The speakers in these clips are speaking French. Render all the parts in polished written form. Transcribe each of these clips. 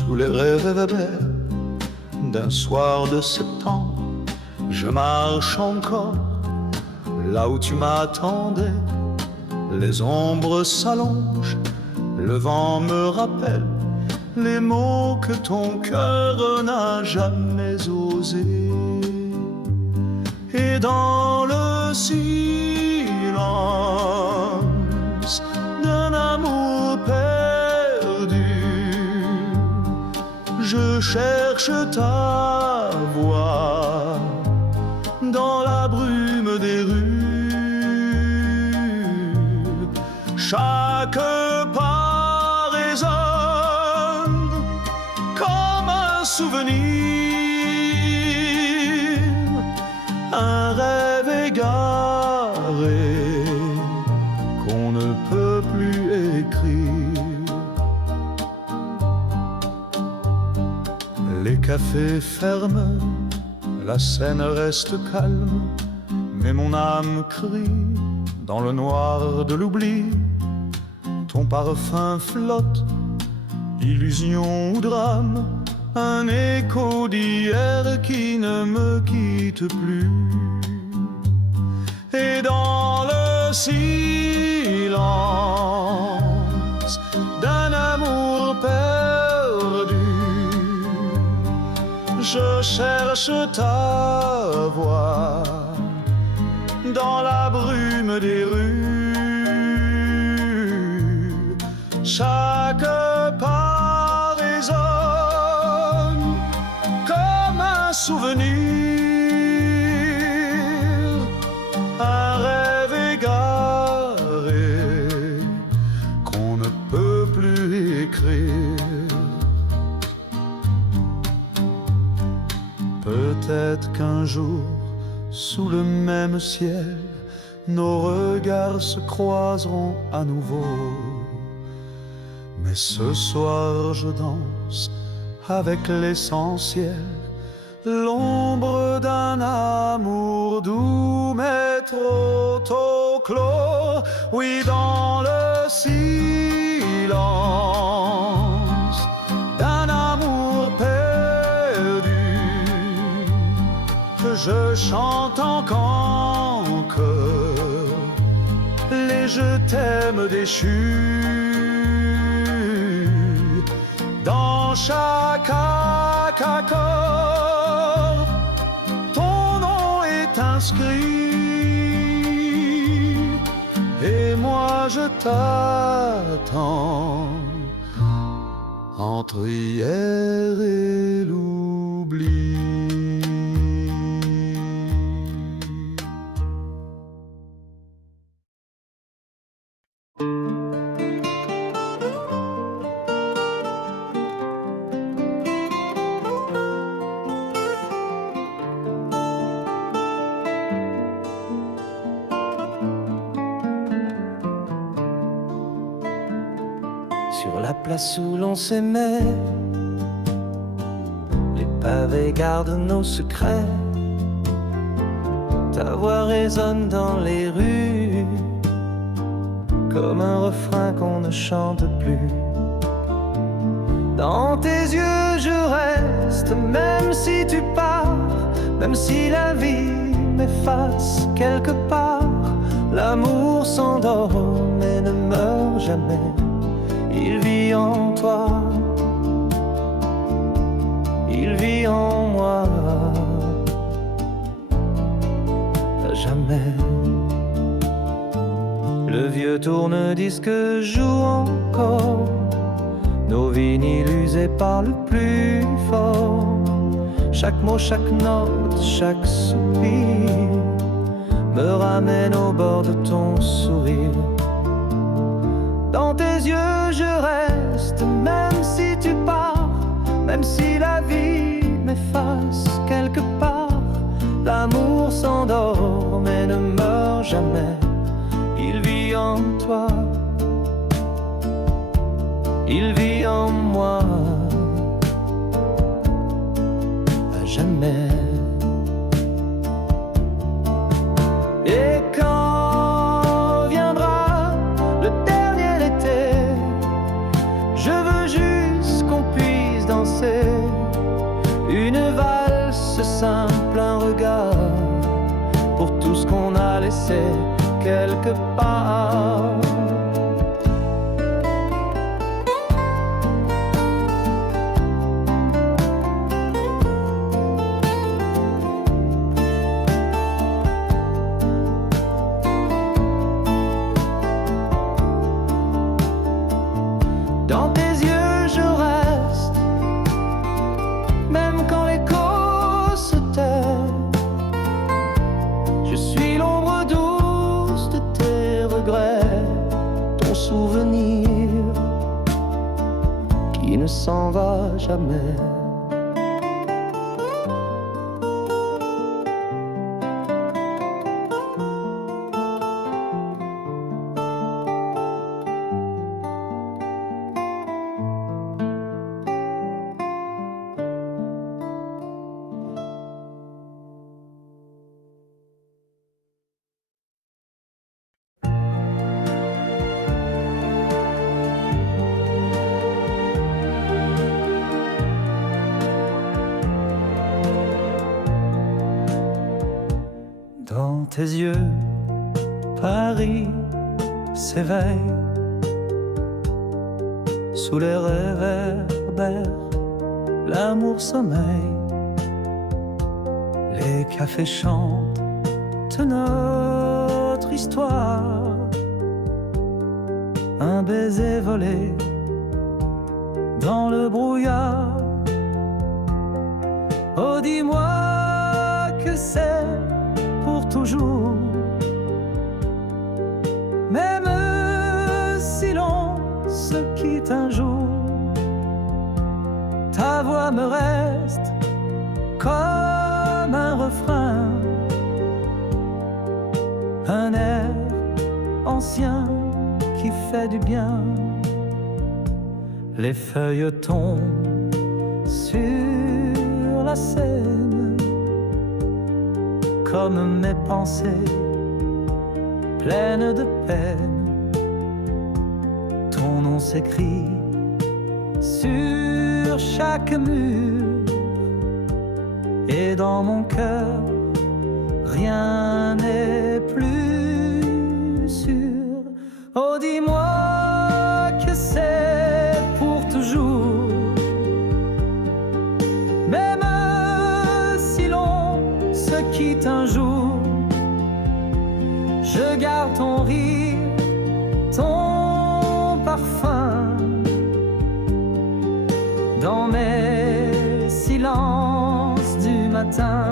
sous les réverbères d'un soir de septembre. Je marche encore là où tu m'attendais. Les ombres s'allongent, le vent me rappelle les mots que ton cœur n'a jamais osés. Et dans le silence d'un amour perdu, je cherche ta voix dans la brume des rues. Chaque pas résonne comme un souvenir, un rêve égaré qu'on ne peut plus écrire. Les cafés ferment, la scène reste calme, mais mon âme crie dans le noir de l'oubli. Ton parfum flotte, illusion ou drame, un écho d'hier qui ne me quitte plus. Et dans le silence d'un amour perdu, je cherche ta voix dans la brume des rues. Chaque pas résonne comme un souvenir, un rêve égaré qu'on ne peut plus écrire. Peut-être qu'un jour, sous le même ciel, nos regards se croiseront à nouveau. Mais ce soir je danse avec l'essentiel, l'ombre d'un amour doux mais trop clos. Oui, dans le silence d'un amour perdu, je chante encore les je t'aime déchus. Dans chaque accord, ton nom est inscrit, et moi je t'attends entre hier et l'oubli. Sur la place où l'on s'aimait, les pavés gardent nos secrets. Ta voix résonne dans les rues comme un refrain qu'on ne chante plus. Dans tes yeux je reste, même si tu pars, même si la vie m'efface quelque part. L'amour s'endort mais ne meurt jamais. Il vit en toi, il vit en moi, à jamais. Le vieux tourne-disque joue encore, nos vinyles usés parlent plus fort. Chaque mot, chaque note, chaque soupir me ramène au bord de ton sourire. Dans tes yeux je reste, même si tu pars, même si la vie m'efface quelque part. L'amour s'endort mais ne meurt jamais. Il vit en toi, il vit en moi, à jamais. Et quand viendra le dernier été, je veux juste qu'on puisse sais, quelque part. Dans tes yeux je reste, même quand l'écho se tait. Je suis l'ombre douce de tes regrets, ton souvenir qui ne s'en va jamais. Dans tes yeux, Paris s'éveille. Sous les réverbères, l'amour sommeille. Les cafés chantent notre histoire. Un baiser volé dans le brouillard. Oh, dis-moi que c'est pour toujours, même si l'on se quitte un jour, ta voix me reste comme un refrain, un air ancien qui fait du bien. Les feuilles tombent sur la Seine comme mes pensées pleines de peine. Ton nom s'écrit sur chaque mur, et dans mon cœur rien n'est plus sûr. Oh, dis-moi que c'est pour toujours, même si l'on se quitte un jour. Je garde ton rire, ton parfum dans mes silences du matin.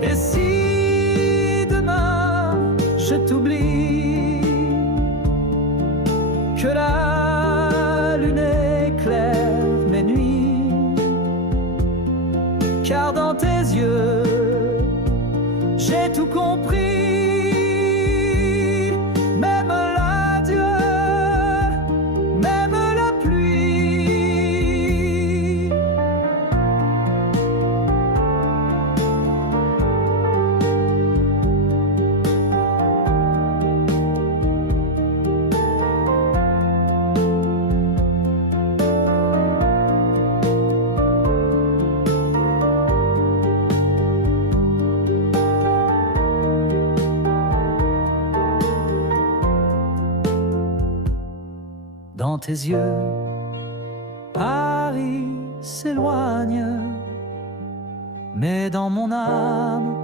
Et si demain je t'oublie, que la lune éclaire mes nuits, car dans tes yeux j'ai tout compris, même l'adieu, même la pluie. Dans tes yeux, Paris s'éloigne, mais dans mon âme,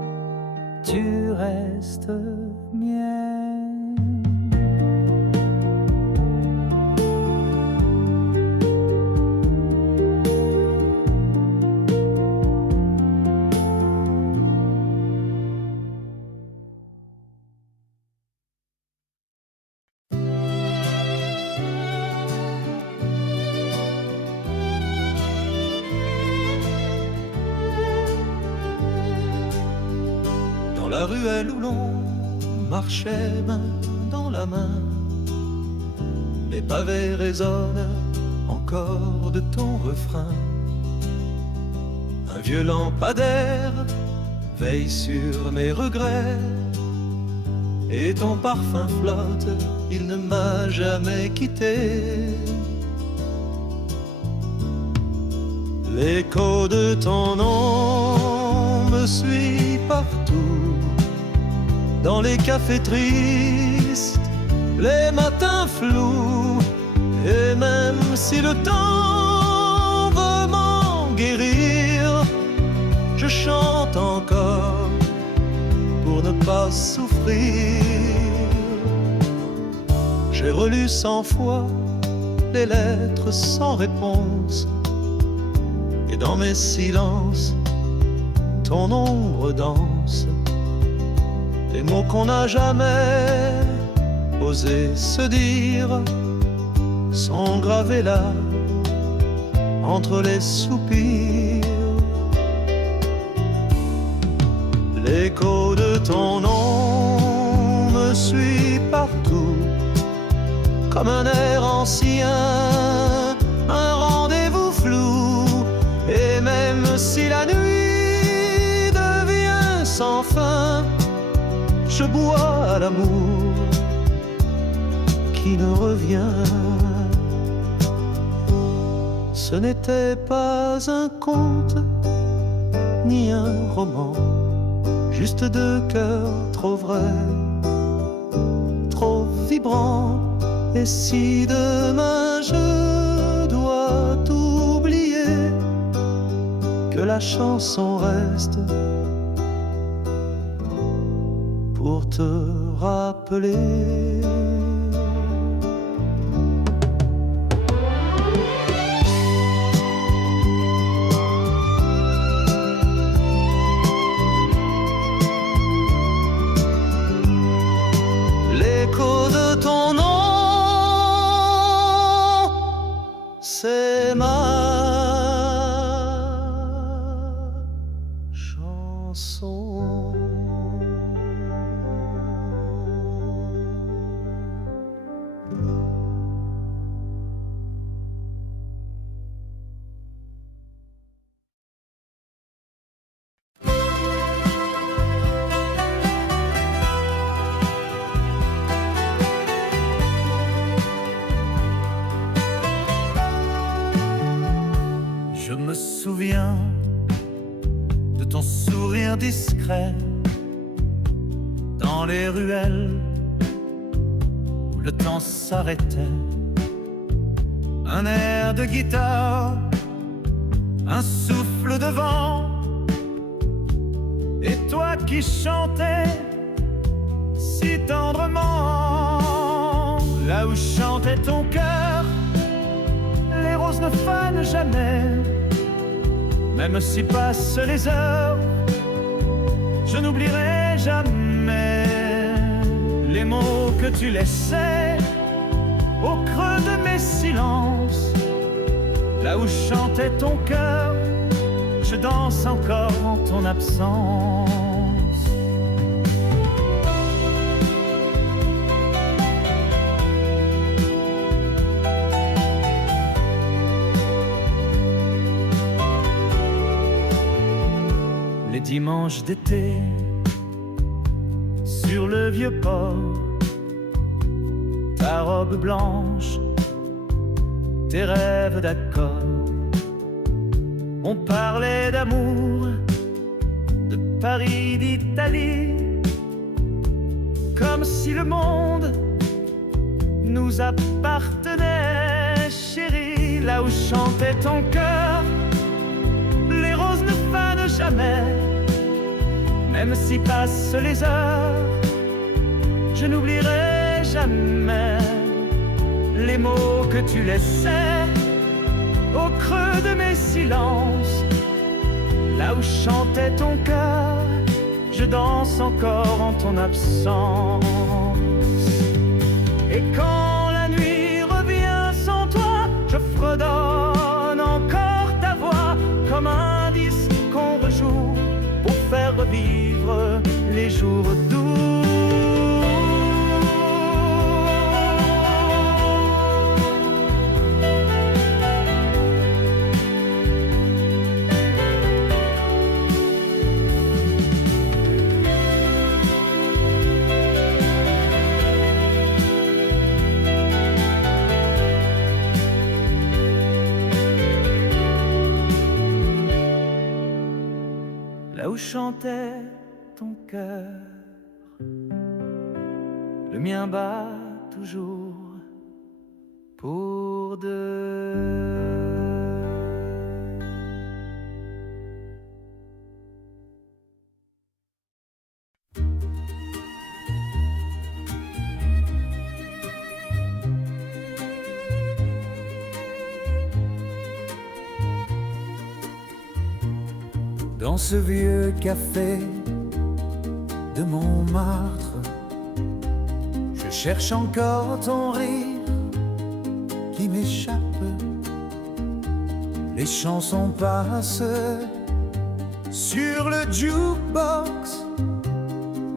tu restes mienne. Dans la ruelle où l'on marchait main dans la main, les pavés résonnent encore de ton refrain. Un vieux lampadaire veille sur mes regrets, et ton parfum flotte, il ne m'a jamais quitté. L'écho de ton nom me suit partout, dans les cafés tristes, les matins flous. Et même si le temps veut m'en guérir, je chante encore pour ne pas souffrir. J'ai relu 100 fois les lettres sans réponse, et dans mes silences, ton ombre danse. Des mots qu'on n'a jamais osé se dire sont gravés là, entre les soupirs. L'écho de ton nom me suit partout, comme un air ancien, un rendez-vous flou. Et même si la nuit devient sans fin, je bois à l'amour qui ne revient. Ce n'était pas un conte, ni un roman, juste deux cœurs trop vrais, trop vibrants. Et si demain je dois t'oublier, que la chanson reste pour te rappeler. L'écho de ton nom, c'est ma chanson. Je me souviens de ton sourire discret dans les ruelles où le temps s'arrêtait. Un air de guitare, un souffle de vent, et toi qui chantais si tendrement. Là où chantait ton cœur, les roses ne fanent jamais. Même si passent les heures, je n'oublierai jamais les mots que tu laissais au creux de mes silences. Là où chantait ton cœur, je danse encore en ton absence. Les dimanches d'été, sur le vieux port, ta robe blanche, tes rêves d'accord. On parlait d'amour, de Paris, d'Italie, comme si le monde nous appartenait, chérie. Là où chantait ton cœur, les roses ne fanent jamais. Même si passent les heures, je n'oublierai jamais les mots que tu laissais au creux de mes silences. Là où chantait ton cœur, je danse encore en ton absence. Et quand la nuit revient sans toi, je fredonne encore ta voix comme un disque qu'on rejoue pour faire revivre les jours doux. Là où chantait ton cœur. le mien bat toujours pour deux. Dans ce vieux café de Montmartre, je cherche encore ton rire qui m'échappe. Les chansons passent sur le jukebox,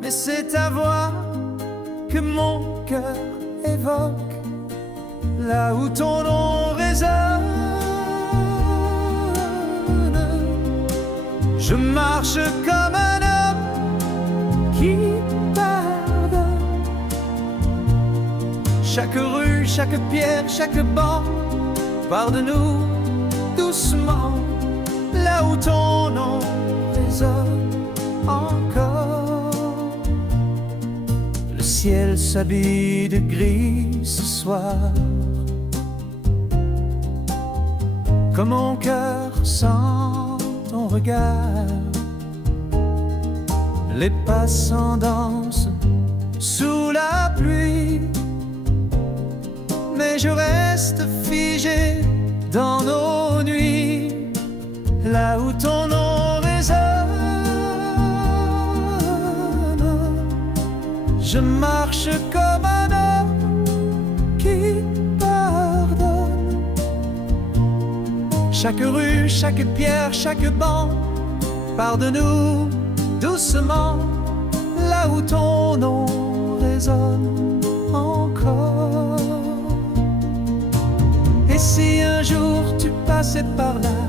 mais c'est ta voix que mon cœur évoque, là où ton nom résonne. Je marche comme un homme qui pardonne. Chaque rue, chaque pierre, chaque banc part de nous doucement, là où ton nom résonne encore. Le ciel s'habille de gris ce soir, comme mon cœur sans ton regard. Les passants dansent sous la pluie, mais je reste figé dans nos nuits, là où ton nom résonne. Je marche comme un homme qui pardonne. Chaque rue, chaque pierre, chaque banc part de nous doucement, là où ton nom résonne encore. Et si un jour tu passais par là,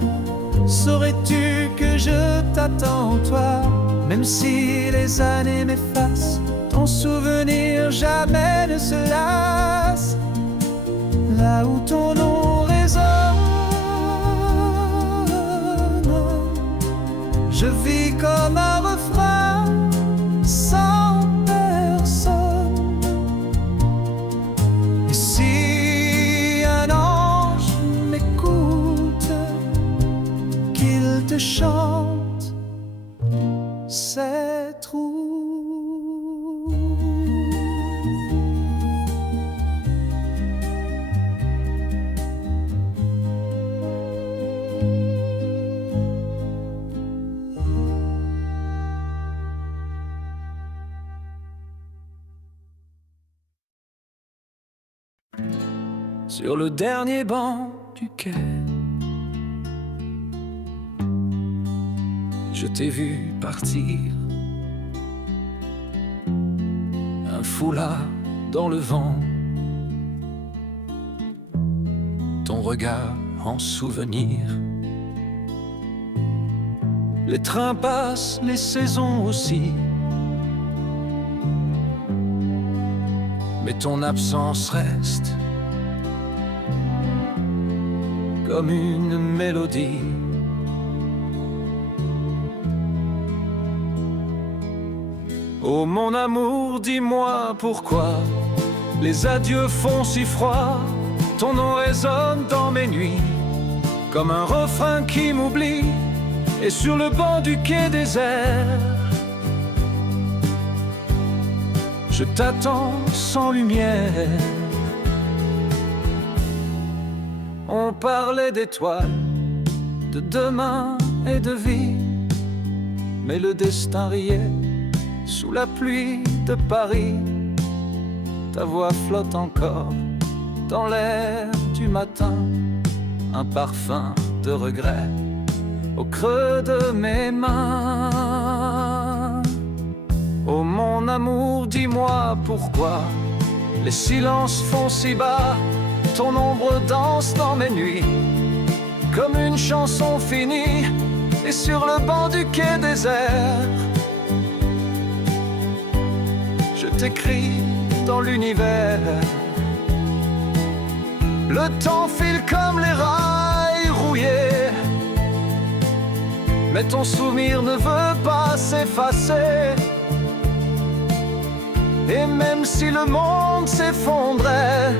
saurais-tu que je t'attends, toi? Même si les années m'effacent, ton souvenir jamais ne se lasse, là où ton nom résonne. Je vis comme un refrain sans personne. Et si un ange m'écoute, qu'il te chante cette route. Sur le dernier banc du quai, je t'ai vu partir, un foulard dans le vent, ton regard en souvenir. Les trains passent, les saisons aussi, mais ton absence reste comme une mélodie. Oh mon amour, dis-moi pourquoi les adieux font si froid. Ton nom résonne dans mes nuits comme un refrain qui m'oublie. Et sur le banc du quai désert, je t'attends sans lumière. On parlait d'étoiles, de demain et de vie, mais le destin riait sous la pluie de Paris. Ta voix flotte encore dans l'air du matin, un parfum de regret au creux de mes mains. Oh mon amour, dis-moi pourquoi les silences font si bas. Ton ombre danse dans mes nuits comme une chanson finie. Et sur le banc du quai désert, je t'écris dans l'univers. Le temps file comme les rails rouillés, mais ton souvenir ne veut pas s'effacer. Et même si le monde s'effondrait,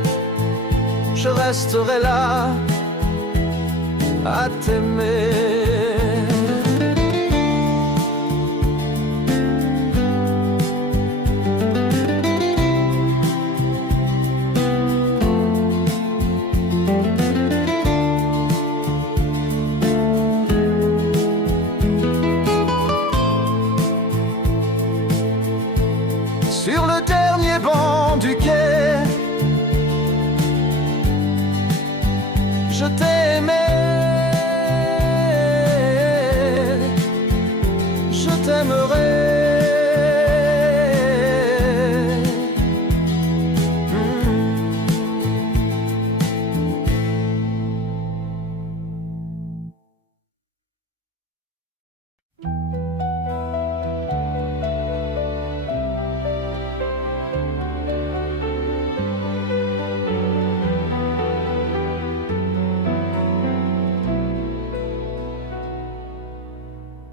je resterai là à t'aimer. Sur le dernier banc du quai, je t'aimais, je t'aimerai.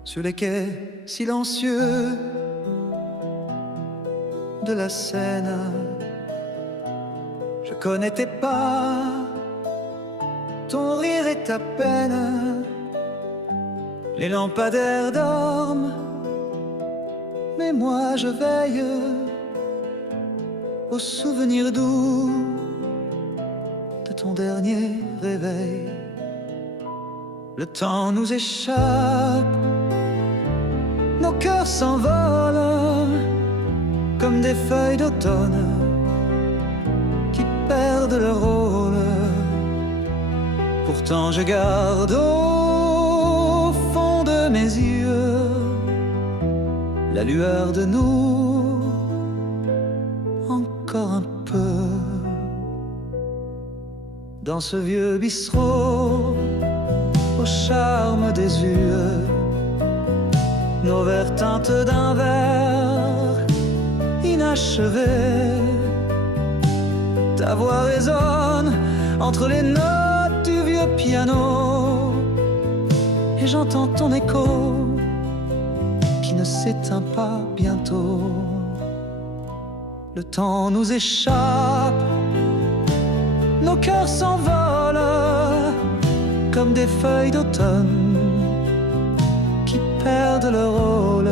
Sur les quais silencieux de la Seine, je connais tes pas, ton rire et ta peine. Les lampadaires dorment, mais moi je veille aux souvenirs doux de ton dernier réveil. Le temps nous échappe, nos cœurs s'envolent comme des feuilles d'automne qui perdent leur rôle. Pourtant je garde au fond de mes yeux la lueur de nous, encore un peu. Dans ce vieux bistrot au charme désuet, nos verres teintent d'un verre inachevé. Ta voix résonne entre les notes du vieux piano, et j'entends ton écho qui ne s'éteint pas bientôt. Le temps nous échappe, nos cœurs s'envolent comme des feuilles d'automne qui perdent leur rôle.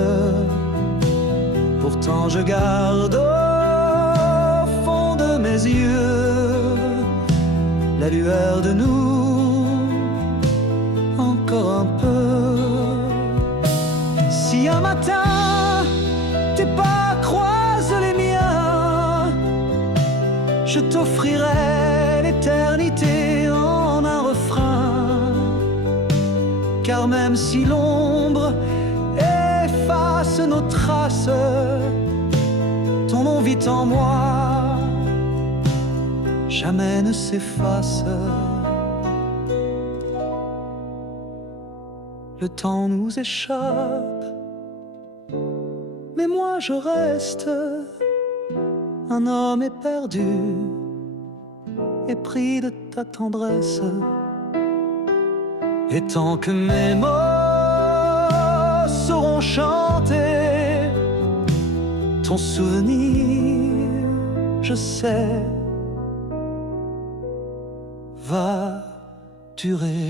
Pourtant je garde au fond de mes yeux la lueur de nous, encore un peu. Si un matin tes pas croisent les miens, je t'offrirai l'éternité en un refrain. Car même si l'ombre efface nos traces, ton nom vit en moi, jamais ne s'efface. Le temps nous échappe, mais moi je reste un homme éperdu, épris de ta tendresse. Et tant que mes mots sauront chanter ton souvenir, je sais, va durer.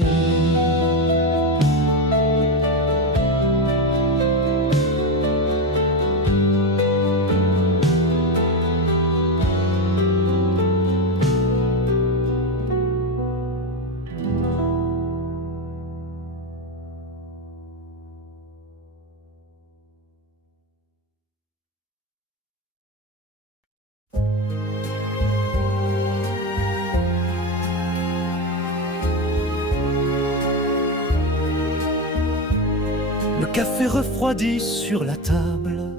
Le café refroidi sur la table,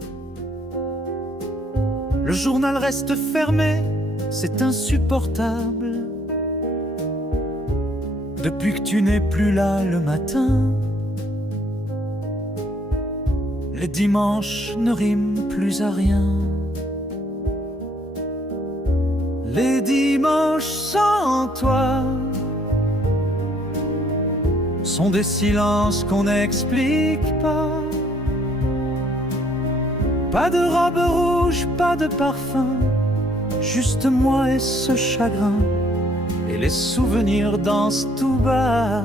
le journal reste fermé, c'est insupportable. Depuis que tu n'es plus là le matin, les dimanches ne riment plus à rien. Les dimanches sans toi sont des silences qu'on n'explique pas. Pas de robe rouge, pas de parfum, juste moi et ce chagrin. Et les souvenirs dansent tout bas.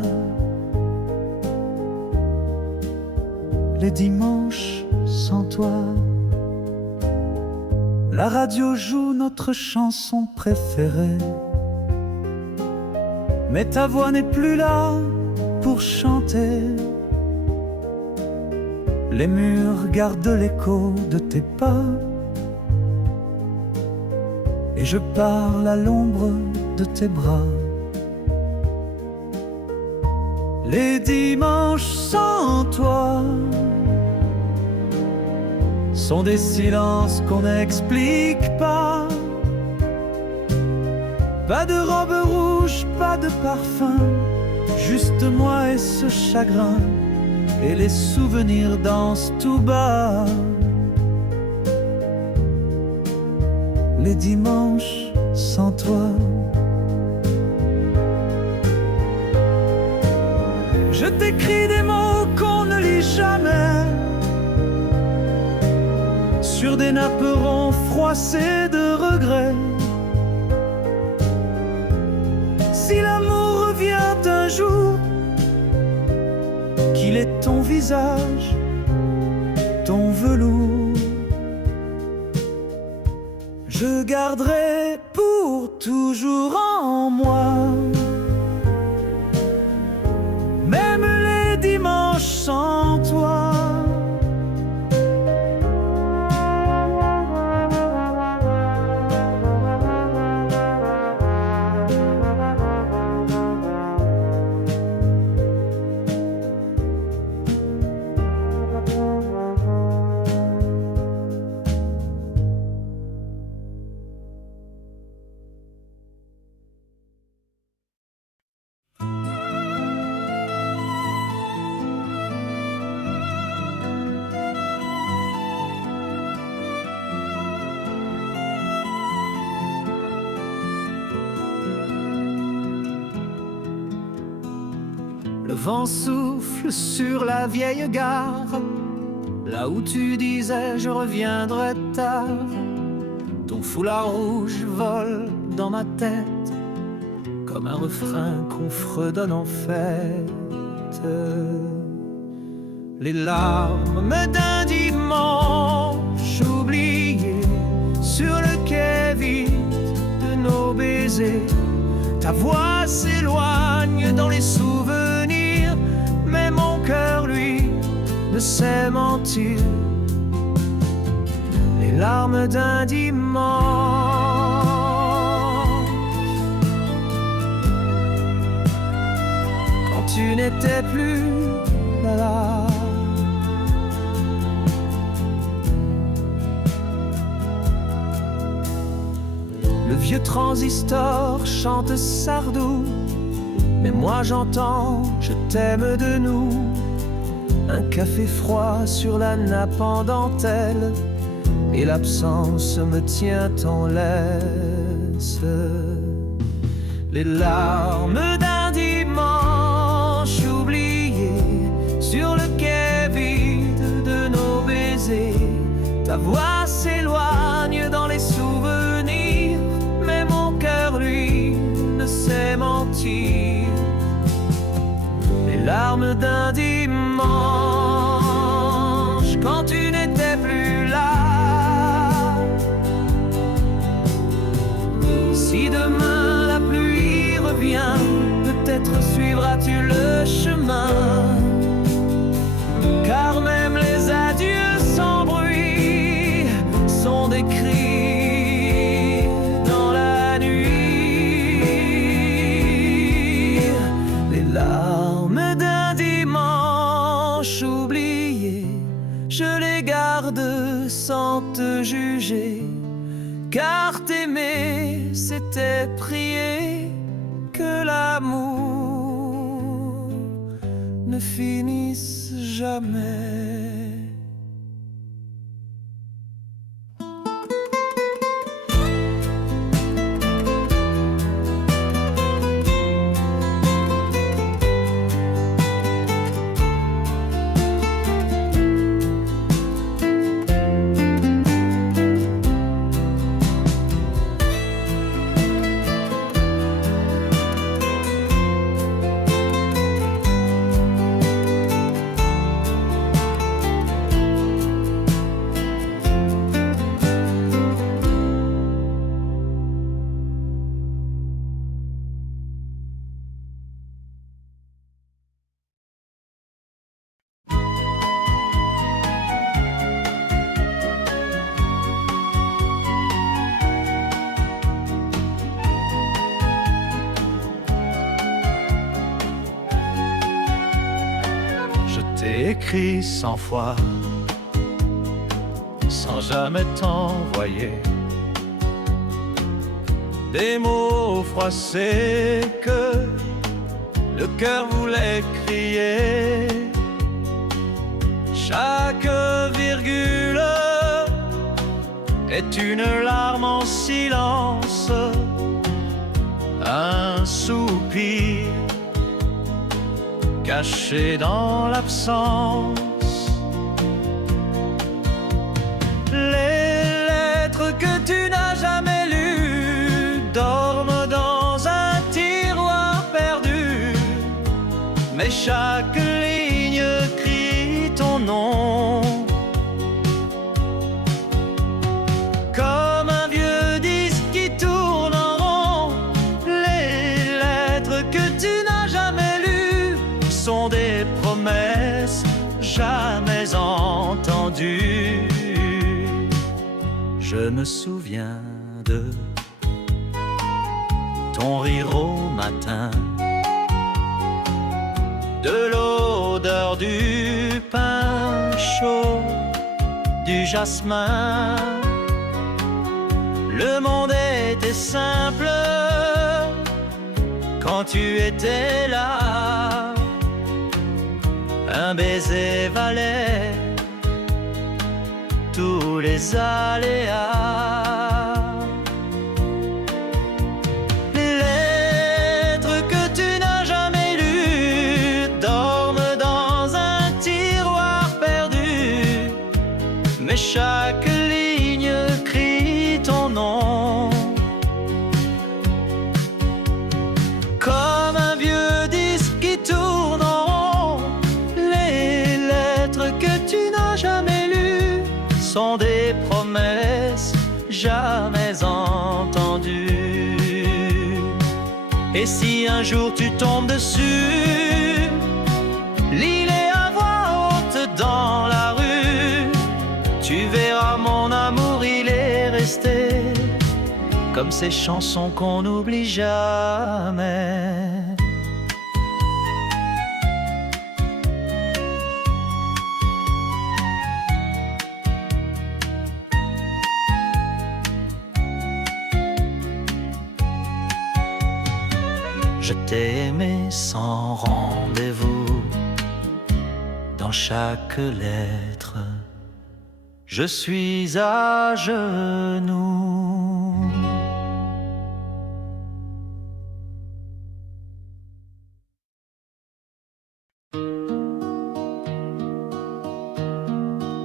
Les dimanches sans toi. La radio joue notre chanson préférée, mais ta voix n'est plus là pour chanter. Les murs gardent l'écho de tes pas, et je parle à l'ombre de tes bras. Les dimanches sans toi sont des silences qu'on n'explique pas. Pas de robe rouge, pas de parfum, juste moi et ce chagrin. Et les souvenirs dansent tout bas. Les dimanches sans toi. Je t'écris des mots qu'on ne lit jamais, sur des napperons froissés de regrets. Si l'amour revient un jour, qu'il est ton visage, ton velours, je garderai pour toujours en moi, même les dimanches sans toi. Le vent souffle sur la vieille gare, là où tu disais je reviendrai tard. Ton foulard rouge vole dans ma tête, comme un refrain qu'on fredonne en fête. Les larmes d'un dimanche oublié sur le quai vide de nos baisers. Ta voix s'éloigne dans les souvenirs, mais mon cœur, lui, ne sait mentir. Les larmes d'un dimanche, quand tu n'étais plus là. Le vieux transistor chante Sardou, mais moi j'entends je t'aime de nous. Un café froid sur la nappe en dentelle, et l'absence me tient en laisse. Les larmes d'un dimanche oublié sur le quai vide de nos baisers. Ta voix s'éloigne dans les souvenirs, mais mon cœur, lui, ne sait mentir. Les larmes d'un dimanche, quand tu n'étais plus là. Si demain la pluie revient, peut-être suivras-tu le chemin, car même les adieux sans bruit sont des cris dans la nuit. Les larmes d'un dimanche oublié, je les garde sans te juger, car t'aimer, c'était prier que l'amour ne finisse jamais. écrit 100 fois, sans jamais t'envoyer des mots froissés que le cœur voulait crier. Chaque virgule est une larme en silence, un soupir caché dans l'absence. Les lettres que tu n'as jamais lues dorment dans un tiroir perdu, mais chaque ligne crie ton nom. Comme un vieux disque qui tourne en rond, les lettres que tu n'as jamais lues sont des promesses jamais entendues. Je me souviens de ton rire au matin, de l'odeur du pain chaud, du jasmin. Le monde était simple quand tu étais là. Un baiser valait tous les aléas. Les lettres que tu n'as jamais lues dorment dans un tiroir perdu, mais chaque ligne crie ton nom. Comme un vieux disque qui tourne en rond, les lettres que tu n'as jamais lues sont des promesses jamais entendues. Et si un jour tu tombes dessus, lis-les à voix haute dans la rue. Tu verras mon amour, il est resté comme ces chansons qu'on n'oublie jamais. Je t'ai aimé sans rendez-vous, dans chaque lettre, je suis à genoux.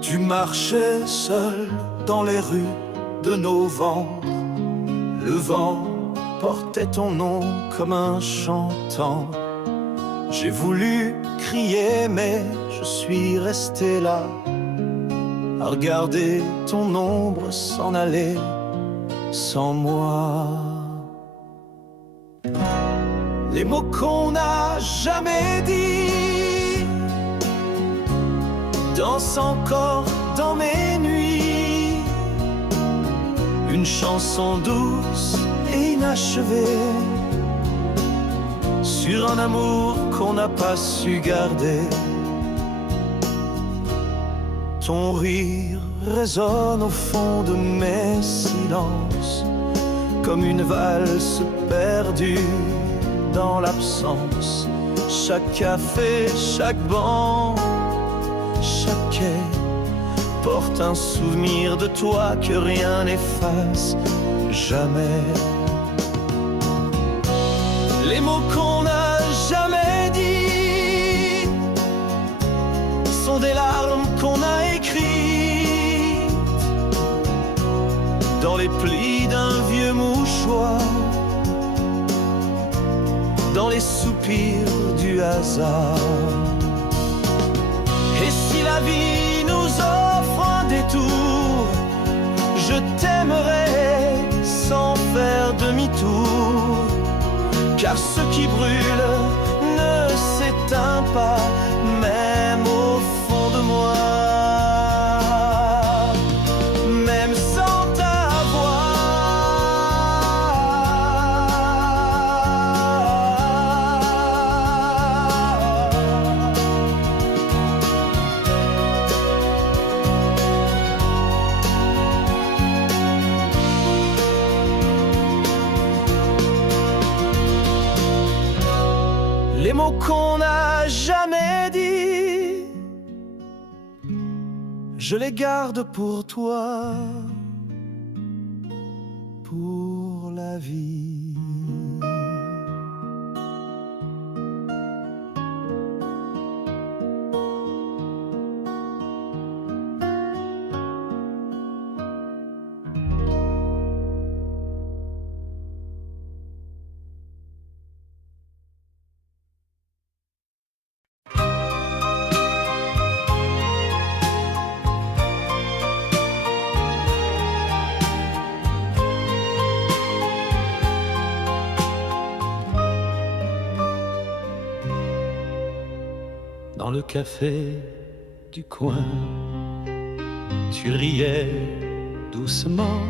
Tu marchais seul dans les rues de novembre. Le vent portait ton nom comme un chantant. J'ai voulu crier mais je suis resté là, à regarder ton ombre s'en aller sans moi. Les mots qu'on n'a jamais dit dansent encore dans mes nuits. Une chanson douce et inachevée sur un amour qu'on n'a pas su garder. Ton rire résonne au fond de mes silences, comme une valse perdue dans l'absence. Chaque café, chaque banc, chaque quai porte un souvenir de toi que rien n'efface jamais. Les mots qu'on n'a jamais dit sont des larmes qu'on a écrites dans les plis d'un vieux mouchoir, dans les soupirs du hasard. Et si la vie nous offre un détour, je t'aimerai sans faire demi-tour, car ce qui brûle ne s'éteint pas, même au fond de moi. Même sans ta voix, des mots qu'on n'a jamais dit, je les garde pour toi, pour la vie. Dans le café du coin, tu riais doucement.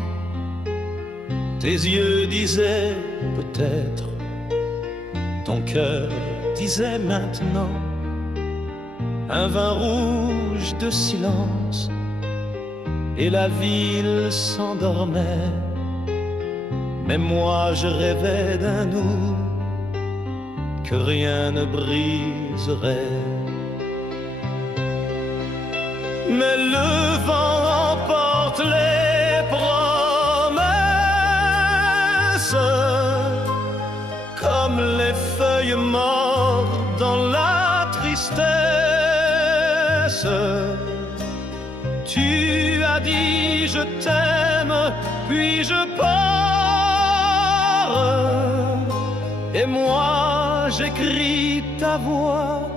Tes yeux disaient peut-être, ton cœur disait maintenant. Un vin rouge de silence, et la ville s'endormait. Mais moi je rêvais d'un nous que rien ne briserait. Mais le vent emporte les promesses, comme les feuilles mortes dans la tristesse. Tu as dit je t'aime, puis je pars, et moi j'écris ta voix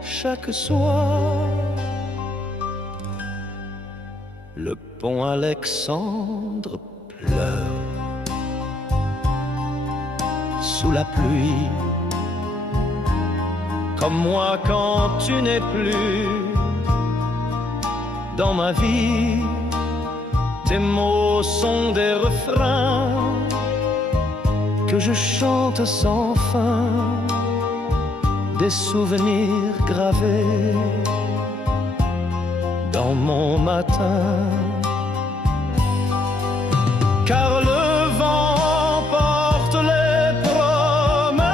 chaque soir. Le pont Alexandre pleure sous la pluie, comme moi quand tu n'es plus dans ma vie. Tes mots sont des refrains que je chante sans fin, des souvenirs gravés dans mon matin. Car le vent emporte les promesses,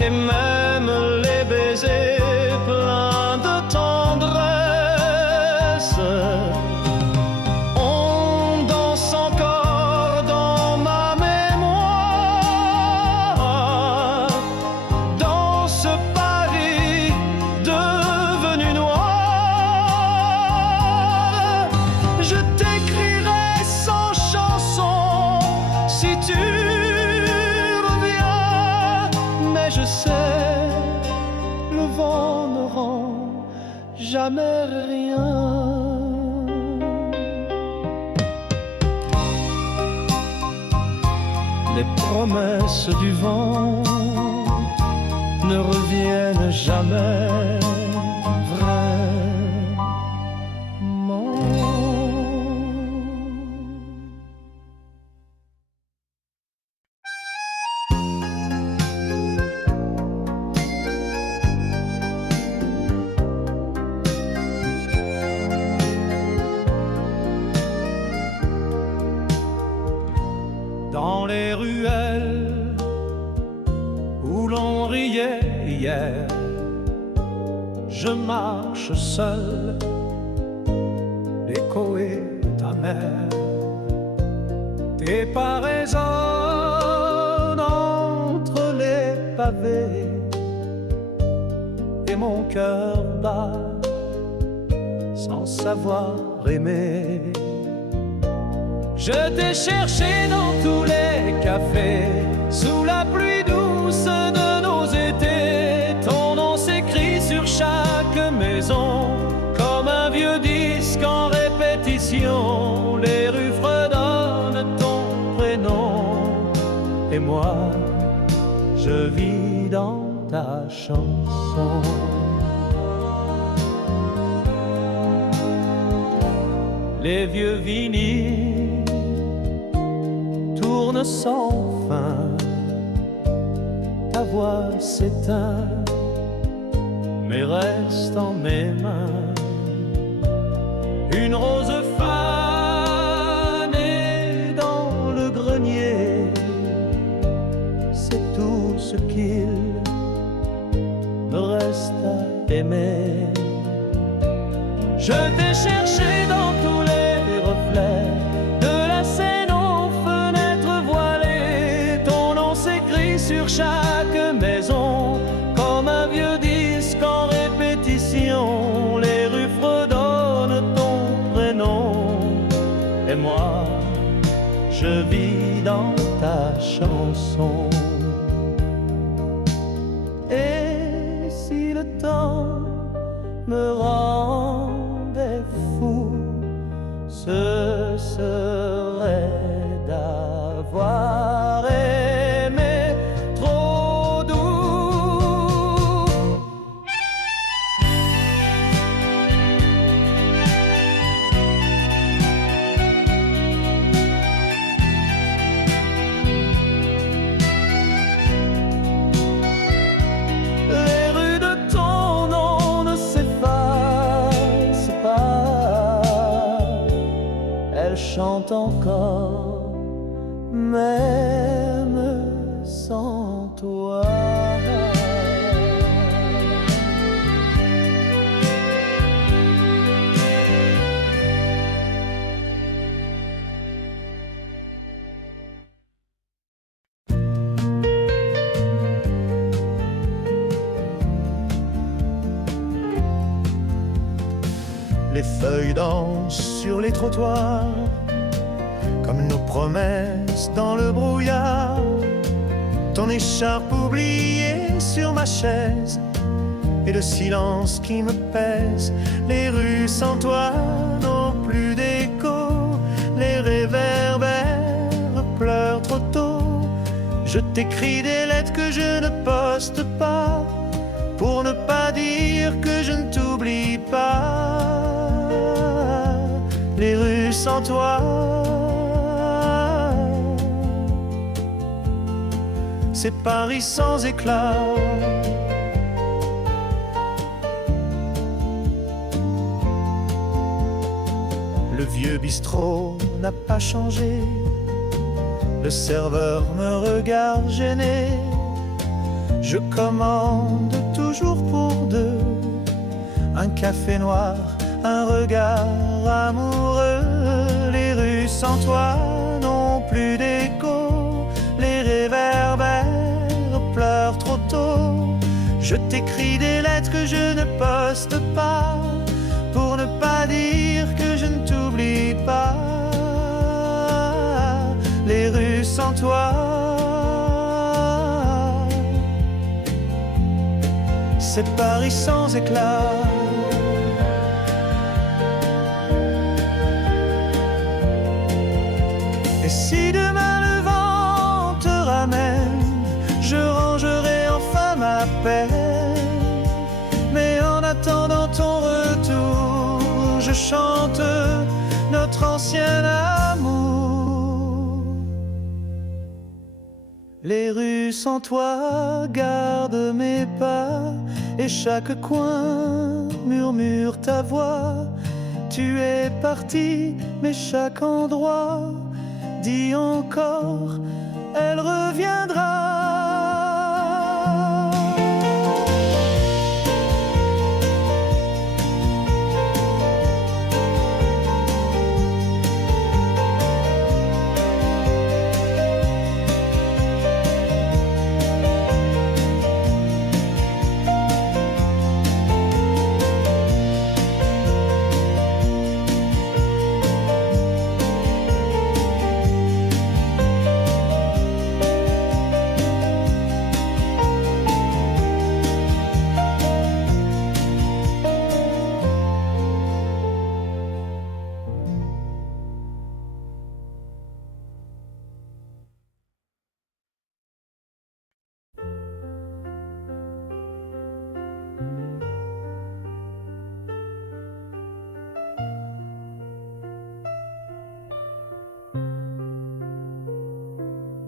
et même les baisers pleins de tendresse. On danse encore dans ma mémoire, dans ce Paris devenu noir. Je t'écrirai sans chanson si tu reviens, mais je sais, le vent ne rend jamais rien. Les promesses du vent ne reviennent jamais vraiment. Dans les ruelles où l'on riait hier, je marche seul, l'écho est amer. Tes pas résonnent entre les pavés, et mon cœur bat sans savoir aimer. Je t'ai cherché dans tous les cafés, sous la pluie douce de nos étés. Ton nom s'écrit sur chaque maison, comme un vieux disque en répétition. Les rues fredonnent ton prénom, et moi, je vis dans ta chanson. Les vieux vinyles tourne sans fin, ta voix s'éteint, mais reste en mes mains. Une rose fanée dans le grenier, c'est tout ce qu'il me reste à aimer. Je t'ai cherché dans tous les reflets de la scène aux fenêtres voilées. Ton nom s'écrit sur chaque maison comme un vieux disque en répétition. Les rues fredonnent ton prénom et moi je vis dans ta chanson. Et si le temps me rendait fou, ce serait d'avoir aimé trop doux. Les rues de ton nom ne s'effacent pas, elles chantent encore, même sans toi. Les feuilles dansent sur les trottoirs, comme nos promesses dans le brouillard. Ton écharpe oubliée sur ma chaise, et le silence qui me pèse. Les rues sans toi n'ont plus d'écho, les réverbères pleurent trop tôt. Je t'écris des lettres que je ne poste pas, pour ne pas dire que je ne t'oublie pas. Les rues sans toi, c'est Paris sans éclat. Le vieux bistrot n'a pas changé, le serveur me regarde gêné. Je commande toujours pour deux, un café noir, un regard amoureux. Les rues sans toi n'ont plus d'écho, les réverbères pleurent trop tôt. Je t'écris des lettres que je ne poste pas, pour ne pas dire que je ne t'oublie pas. Les rues sans toi, c'est Paris sans éclat. Et si demain le vent te ramène, je rangerai enfin ma peine. Mais en attendant ton retour, je chante notre ancien amour. Les rues sans toi gardent mes pas, et chaque coin murmure ta voix. Tu es parti, mais chaque endroit dit encore, elle reviendra.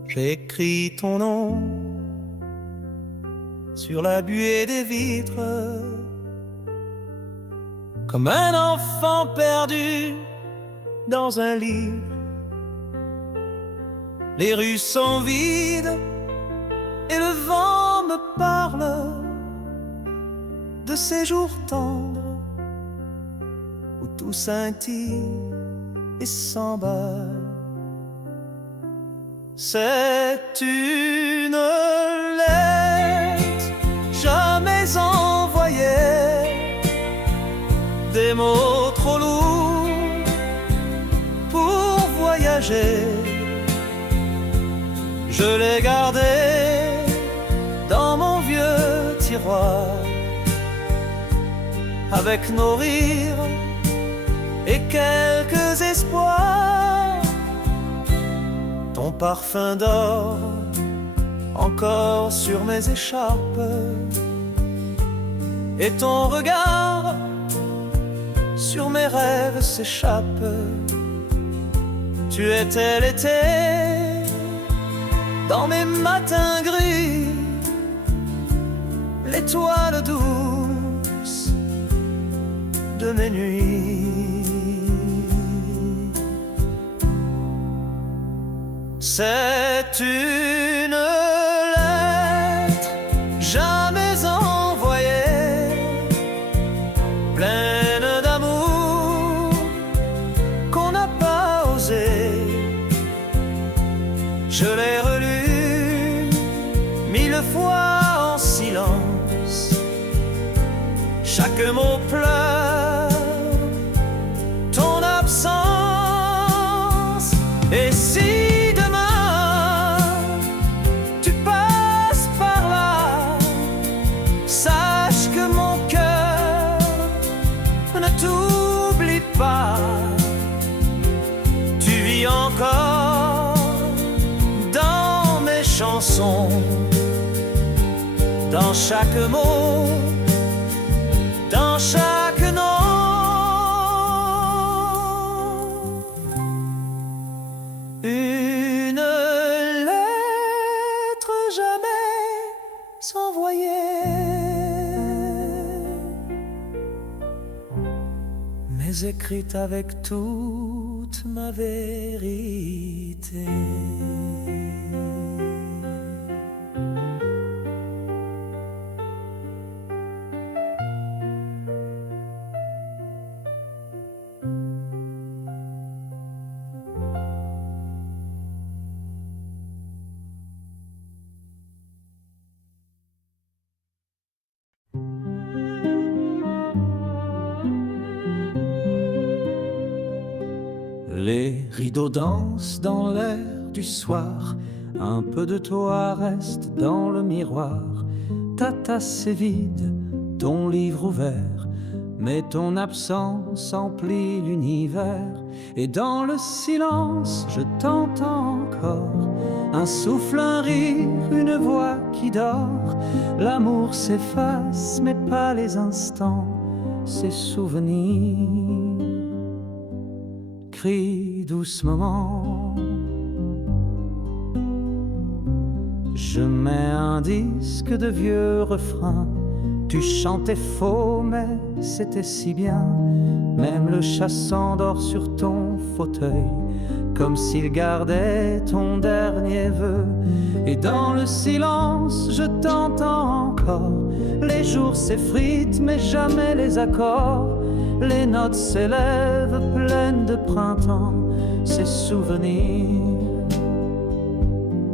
J'écris ton nom sur la buée des vitres, comme un enfant perdu dans un livre. Les rues sont vides et le vent me parle de ces jours tendres où tout scintille et s'emballe. C'est une lettre jamais envoyée, des mots trop lourds pour voyager. Je l'ai gardée dans mon vieux tiroir, avec nos rires et quelques espoirs. Ton parfum d'or encore sur mes écharpes, et ton regard sur mes rêves s'échappe. Tu étais l'été dans mes matins gris, l'étoile douce de mes nuits. C'est une lettre jamais envoyée, pleine d'amour qu'on n'a pas osé. Je l'ai relue 1000 fois en silence, chaque mot pleure ton absence. Et si demain tu passes par là, sache que mon cœur ne t'oublie pas. Tu vis encore dans mes chansons, dans chaque mot, dans chaque nom. Une lettre jamais envoyée, mais écrite avec toute ma vérité. Les rideaux dansent dans l'air du soir, un peu de toi reste dans le miroir. Ta tasse est vide, ton livre ouvert, mais ton absence emplit l'univers. Et dans le silence, je t'entends encore, un souffle, un rire, une voix qui dort. L'amour s'efface, mais pas les instants, ses souvenirs crient doucement. Je mets un disque de vieux refrains. Tu chantais faux, mais c'était si bien. Même le chat s'endort sur ton fauteuil, comme s'il gardait ton dernier vœu. Et dans le silence, je t'entends encore. Les jours s'effritent, mais jamais les accords. Les notes s'élèvent pleines de printemps. Ces souvenirs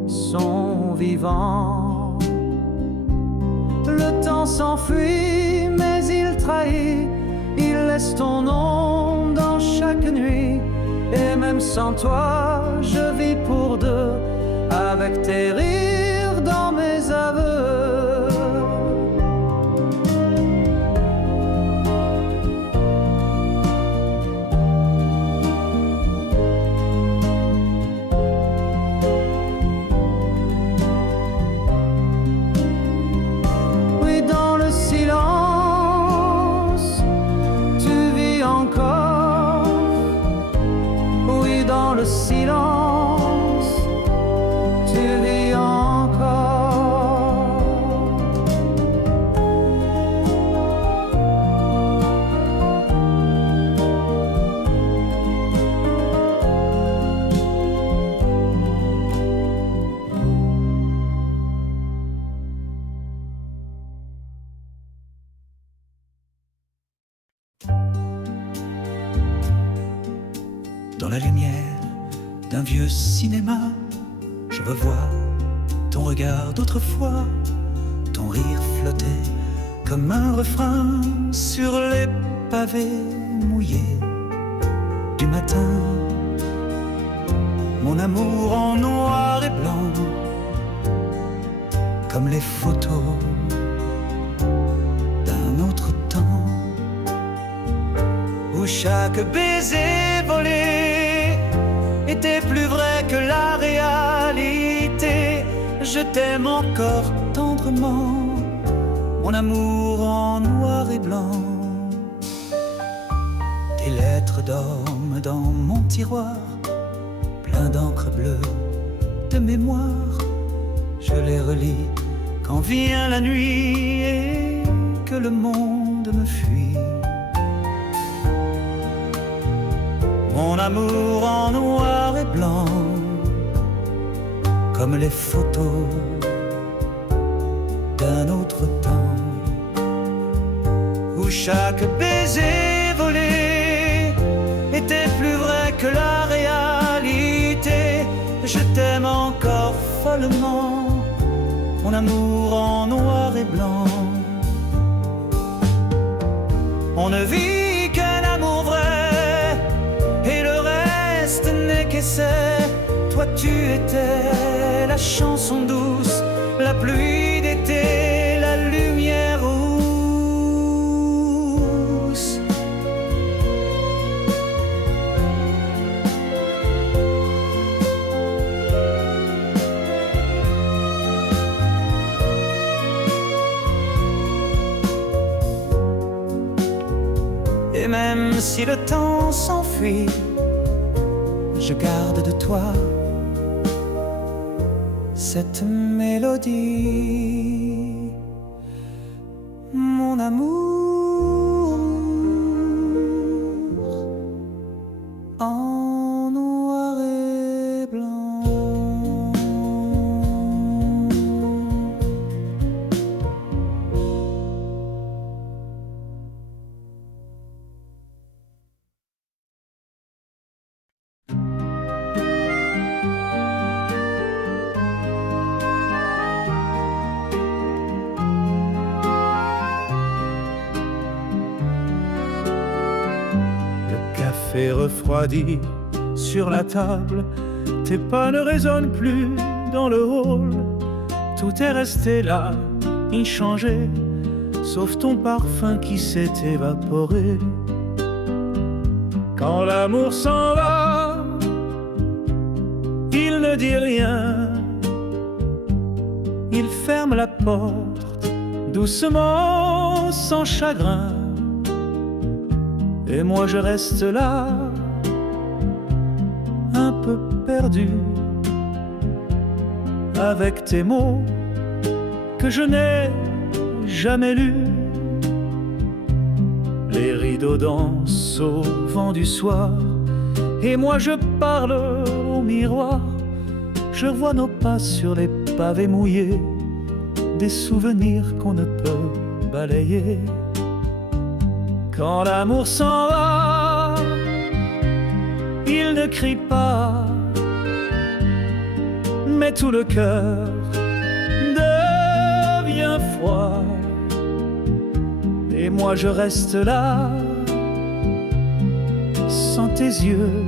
sont vivants. Le temps s'enfuit, mais il trahit. Il laisse ton nom dans chaque nuit. Et même sans toi, je vis pour deux, avec tes rires dans mes aveux. Silence, tu vis vieux cinéma. Je veux voir ton regard d'autrefois, ton rire flottait comme un refrain sur les pavés mouillés du matin. Mon amour en noir et blanc, comme les photos d'un autre temps, où chaque baiser volé était plus vrai que la réalité. Je t'aime encore tendrement, mon amour en noir et blanc. Tes lettres dorment dans mon tiroir, plein d'encre bleue de mémoire. Je les relis quand vient la nuit et que le monde me fuit. Mon amour en noir et blanc, comme les photos d'un autre temps, où chaque baiser volé était plus vrai que la réalité. Je t'aime encore follement, mon amour en noir et blanc. On ne vit qu'un amour vrai, et le reste n'est qu'essai. Toi tu étais la chanson douce, la pluie d'été, la lumière rousse. Et même si le temps s'enfuit, je garde de toi cette mélodie, mon amour en noir et blanc. Café refroidi sur la table, tes pas ne résonnent plus dans le hall. Tout est resté là, inchangé, sauf ton parfum qui s'est évaporé. Quand l'amour s'en va, il ne dit rien, il ferme la porte doucement, sans chagrin. Et moi je reste là, un peu perdu, avec tes mots que je n'ai jamais lus. Les rideaux dansent au vent du soir, et moi je parle au miroir. Je vois nos pas sur les pavés mouillés, des souvenirs qu'on ne peut balayer. Quand l'amour s'en va, il ne crie pas, mais tout le cœur devient froid. Et moi je reste là, sans tes yeux,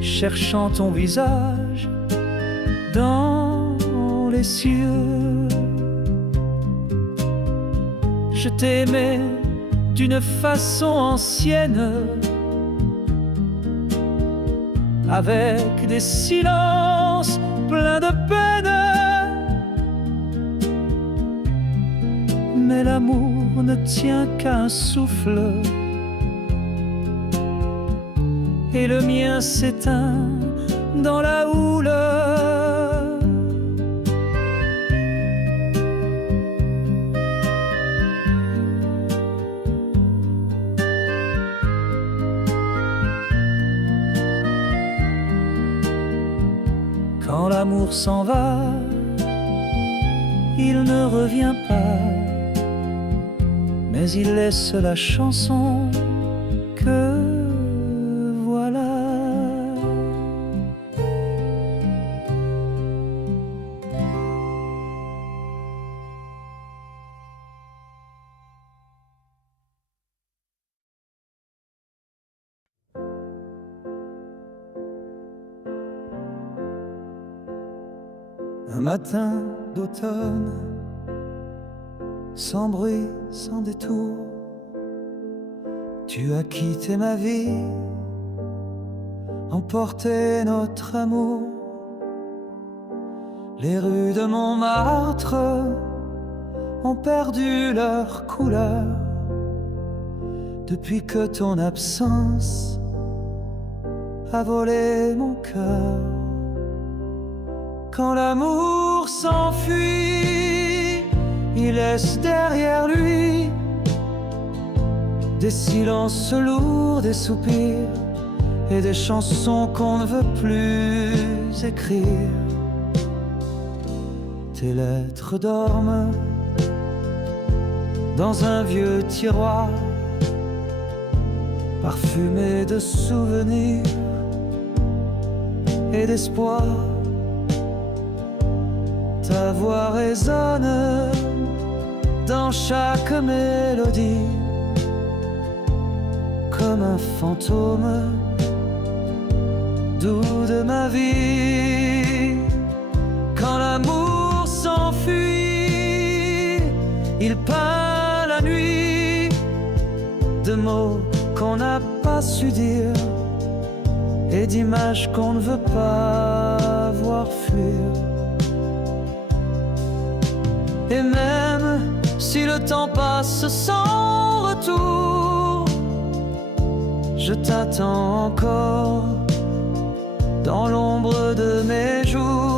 cherchant ton visage dans les cieux. Je t'aimais d'une façon ancienne, avec des silences pleins de peine. Mais l'amour ne tient qu'à un souffle, et le mien s'éteint dans la houle. Quand l'amour s'en va, il ne revient pas, mais il laisse la chanson que voilà. Un matin d'automne, sans bruit, sans détour, tu as quitté ma vie, emporté notre amour. Les rues de Montmartre ont perdu leur couleur depuis que ton absence a volé mon cœur. Quand l'amour s'enfuit, il laisse derrière lui des silences lourds, des soupirs et des chansons qu'on ne veut plus écrire. Tes lettres dorment dans un vieux tiroir parfumé de souvenirs et d'espoir. Ta voix résonne dans chaque mélodie comme un fantôme doux de ma vie. Quand l'amour s'enfuit, il peint la nuit de mots qu'on n'a pas su dire et d'images qu'on ne veut pas voir fuir. Et même si le temps passe sans retour, je t'attends encore dans l'ombre de mes jours.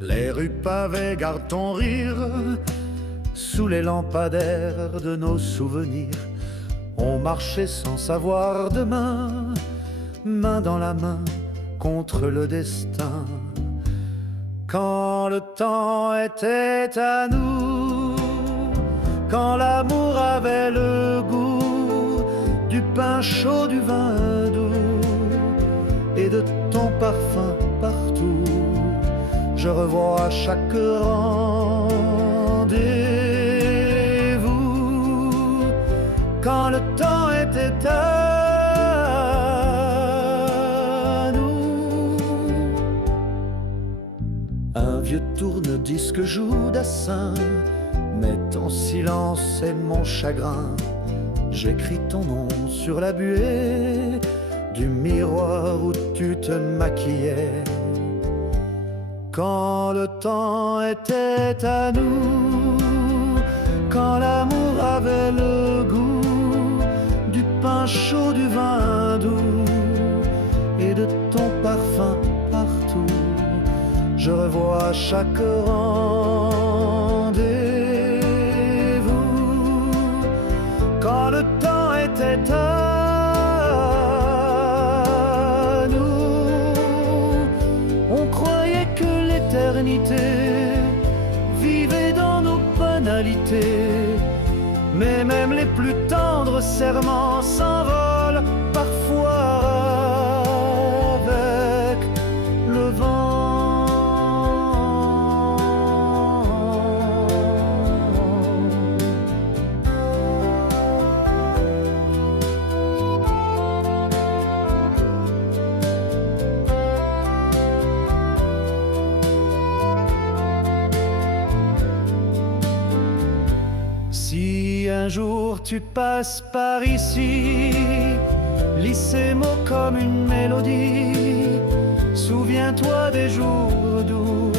Les rues pavées gardent ton rire sous les lampadaires de nos souvenirs. On marchait sans savoir demain, main dans la main contre le destin. Quand le temps était à nous, quand l'amour avait le goût du pain chaud, du vin doux et de ton parfum partout, je revois chaque rendez-vous. Quand le temps était à nous, un vieux tourne-disque joue d'assin, mais ton silence est mon chagrin. J'écris ton nom sur la buée du miroir où tu te maquillais. Quand le temps était à nous, quand l'amour avait le goût du pain chaud, du vin doux et de ton parfum partout, je revois chaque rendez-vous. Quand le temps était à nous, on croyait que l'éternité vivait dans nos banalités, mais même les plus tendres serments s'envolent parfois avec le vent. tu passes par ici. Lis ces mots comme une mélodie. Souviens-toi des jours doux,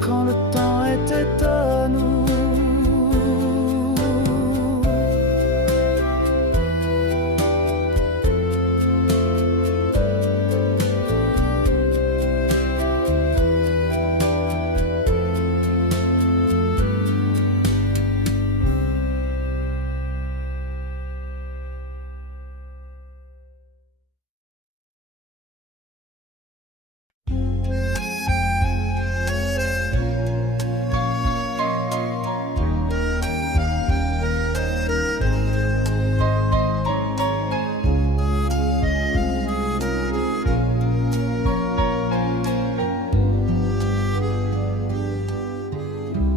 quand le temps était à nous.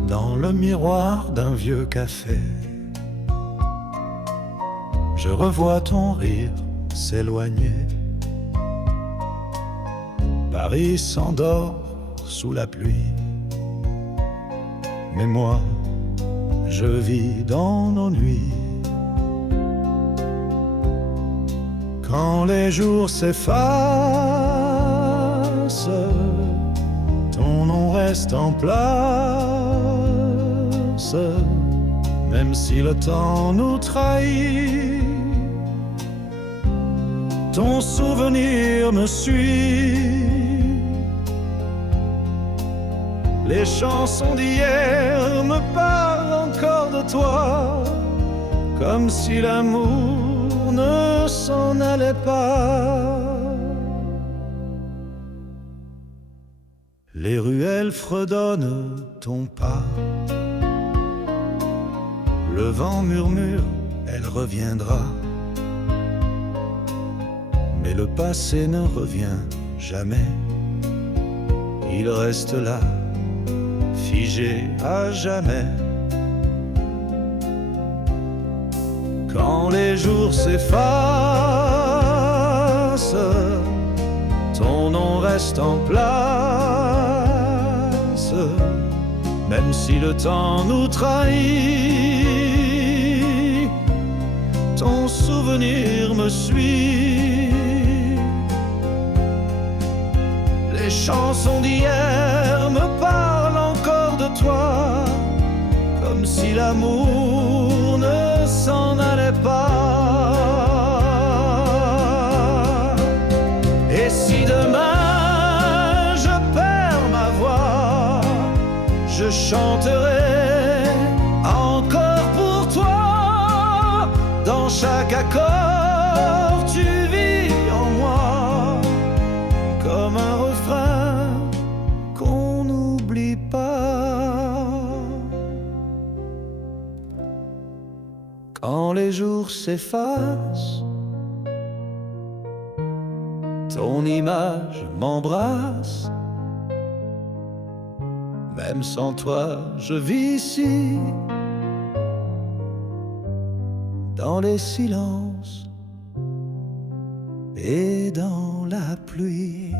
Dans le miroir d'un vieux café, je revois ton rire s'éloigner. Paris s'endort sous la pluie, mais moi, je vis dans nos nuits. Quand les jours s'effacent, ton nom reste en place, même si le temps nous trahit. Ton souvenir me suit. Les chansons d'hier me parlent encore de toi, comme si l'amour ne s'en allait pas. Les ruelles fredonnent ton pas. Le vent murmure, elle reviendra. Mais le passé ne revient jamais. Il reste là, figé à jamais. Quand les jours s'effacent, ton nom reste en place, même si le temps nous trahit. Ton souvenir me suit. Les chansons d'hier me parlent encore de toi, comme si l'amour ne s'en allait pas. Et si demain je perds ma voix, je chanterai encore pour toi. Dans chaque accord, tu vis en moi, comme un refrain qu'on n'oublie pas. Quand les jours s'effacent, ton image m'embrasse. Même sans toi, je vis ici, dans les silences et dans la pluie.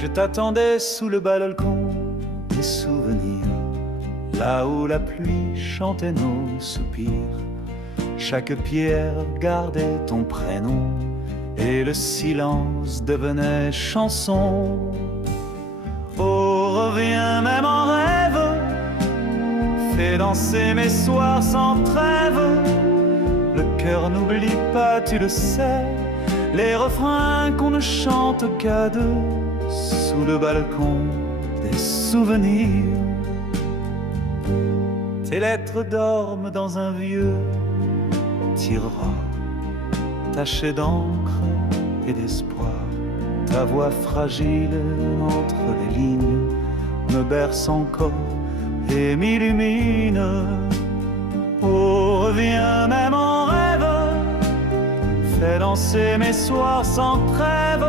Je t'attendais sous le balcon des souvenirs, là où la pluie chantait nos soupirs. Chaque pierre gardait ton prénom et le silence devenait chanson. Oh, reviens même en rêve, fais danser mes soirs sans trêve. Le cœur n'oublie pas, tu le sais, les refrains qu'on ne chante qu'à deux, sous le balcon des souvenirs. Tes lettres dorment dans un vieux tiroir taché d'encre et d'espoir. Ta voix fragile entre les lignes me berce encore et m'illumine. Oh, reviens même en rêve, fais danser mes soirs sans trêve.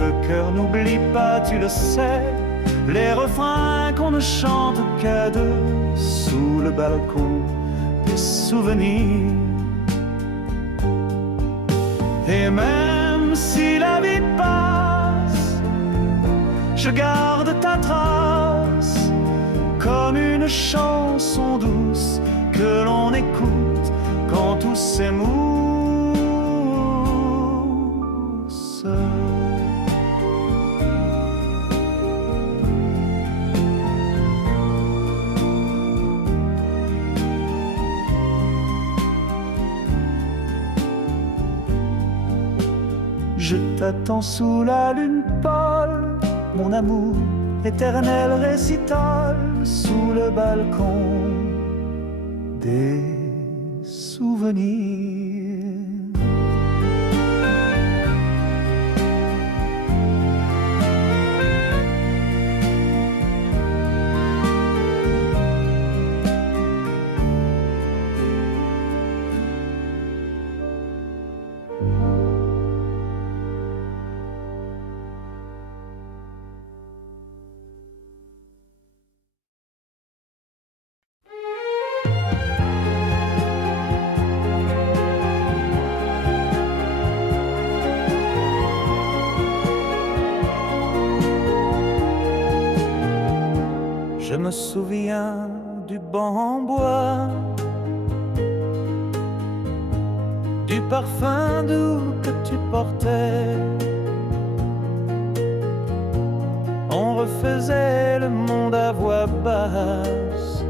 Le cœur n'oublie pas, tu le sais, les refrains qu'on ne chante qu'à deux sous le balcon des souvenirs. Et même si la vie passe, je garde ta trace comme une chanson douce que l'on écoute quand tout s'émousse. Je t'attends sous la lune pâle, mon amour, éternel récital, sous le balcon des souvenirs. Je me souviens du banc en bois, du parfum doux que tu portais. On refaisait le monde à voix basse,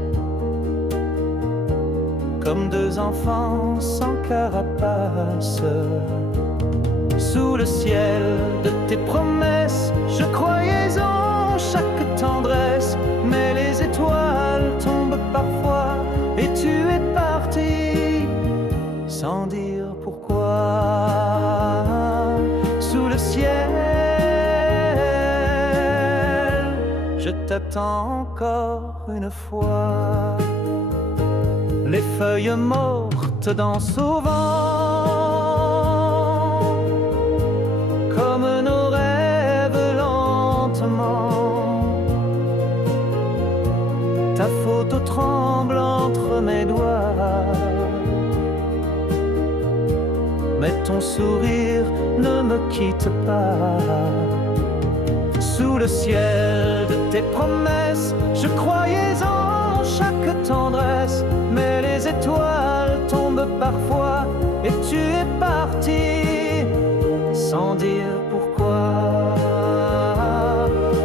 comme deux enfants sans carapace. Sous le ciel de tes promesses, je croyais en chaque tendresse. Mais les étoiles tombent parfois et tu es parti sans dire pourquoi. Sous le ciel, je t'attends encore une fois. Les feuilles mortes dansent au vent, comme nos rêves lentement. Ta photo tremble entre mes doigts, mais ton sourire ne me quitte pas. Sous le ciel de tes promesses, je croyais en chaque tendresse. Mais les étoiles tombent parfois et tu es parti sans dire pourquoi.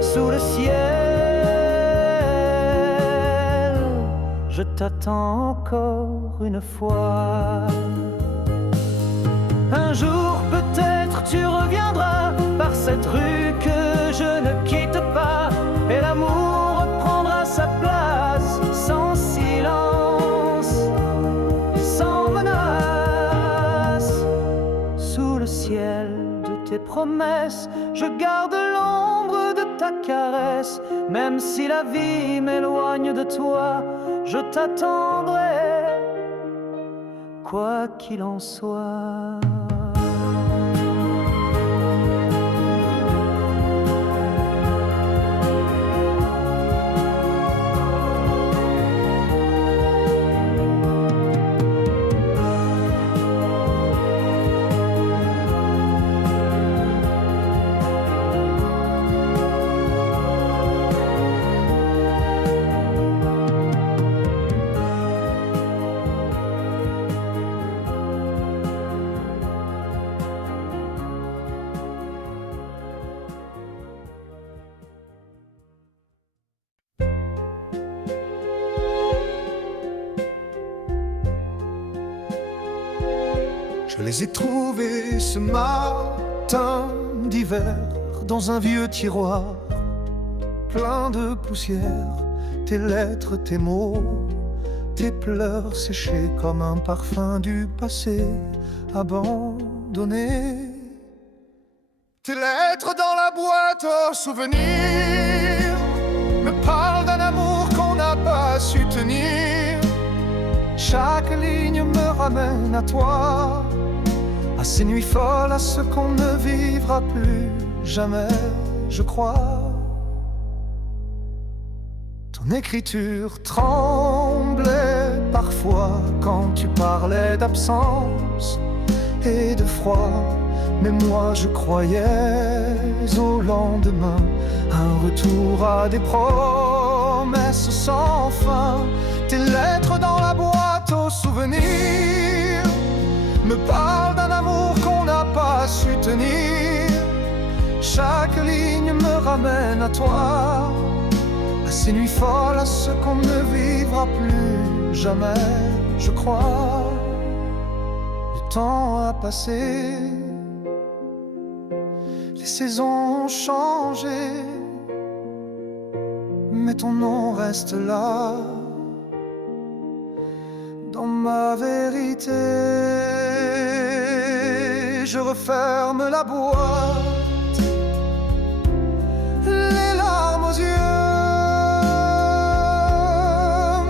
Sous le ciel, je t'attends encore une fois. Un jour peut-être tu reviendras par cette rue que je ne quitte pas, et l'amour reprendra sa place sans silence, sans menace. Sous le ciel de tes promesses, je garde l'ombre de ta caresse. Même si la vie m'éloigne de toi, je t'attendrai, quoi qu'il en soit. Je les ai trouvés ce matin d'hiver dans un vieux tiroir plein de poussière. Tes lettres, tes mots, tes pleurs séchés comme un parfum du passé abandonné. Tes lettres dans la boîte aux souvenirs me parlent d'un amour qu'on n'a pas su tenir. Chaque ligne me ramène à toi, à ces nuits folles, à ce qu'on ne vivra plus jamais, je crois. Ton écriture tremblait parfois quand tu parlais d'absence et de froid. Mais moi je croyais au lendemain, un retour à des promesses sans fin. Tes lettres dans la boîte aux souvenirs me parlent d'un amour qu'on n'a pas su tenir. Chaque ligne me ramène à toi, à ces nuits folles, à ce qu'on ne vivra plus jamais, je crois. Le temps a passé, les saisons ont changé, mais ton nom reste là, dans ma vérité. Je referme la boîte, les larmes aux yeux,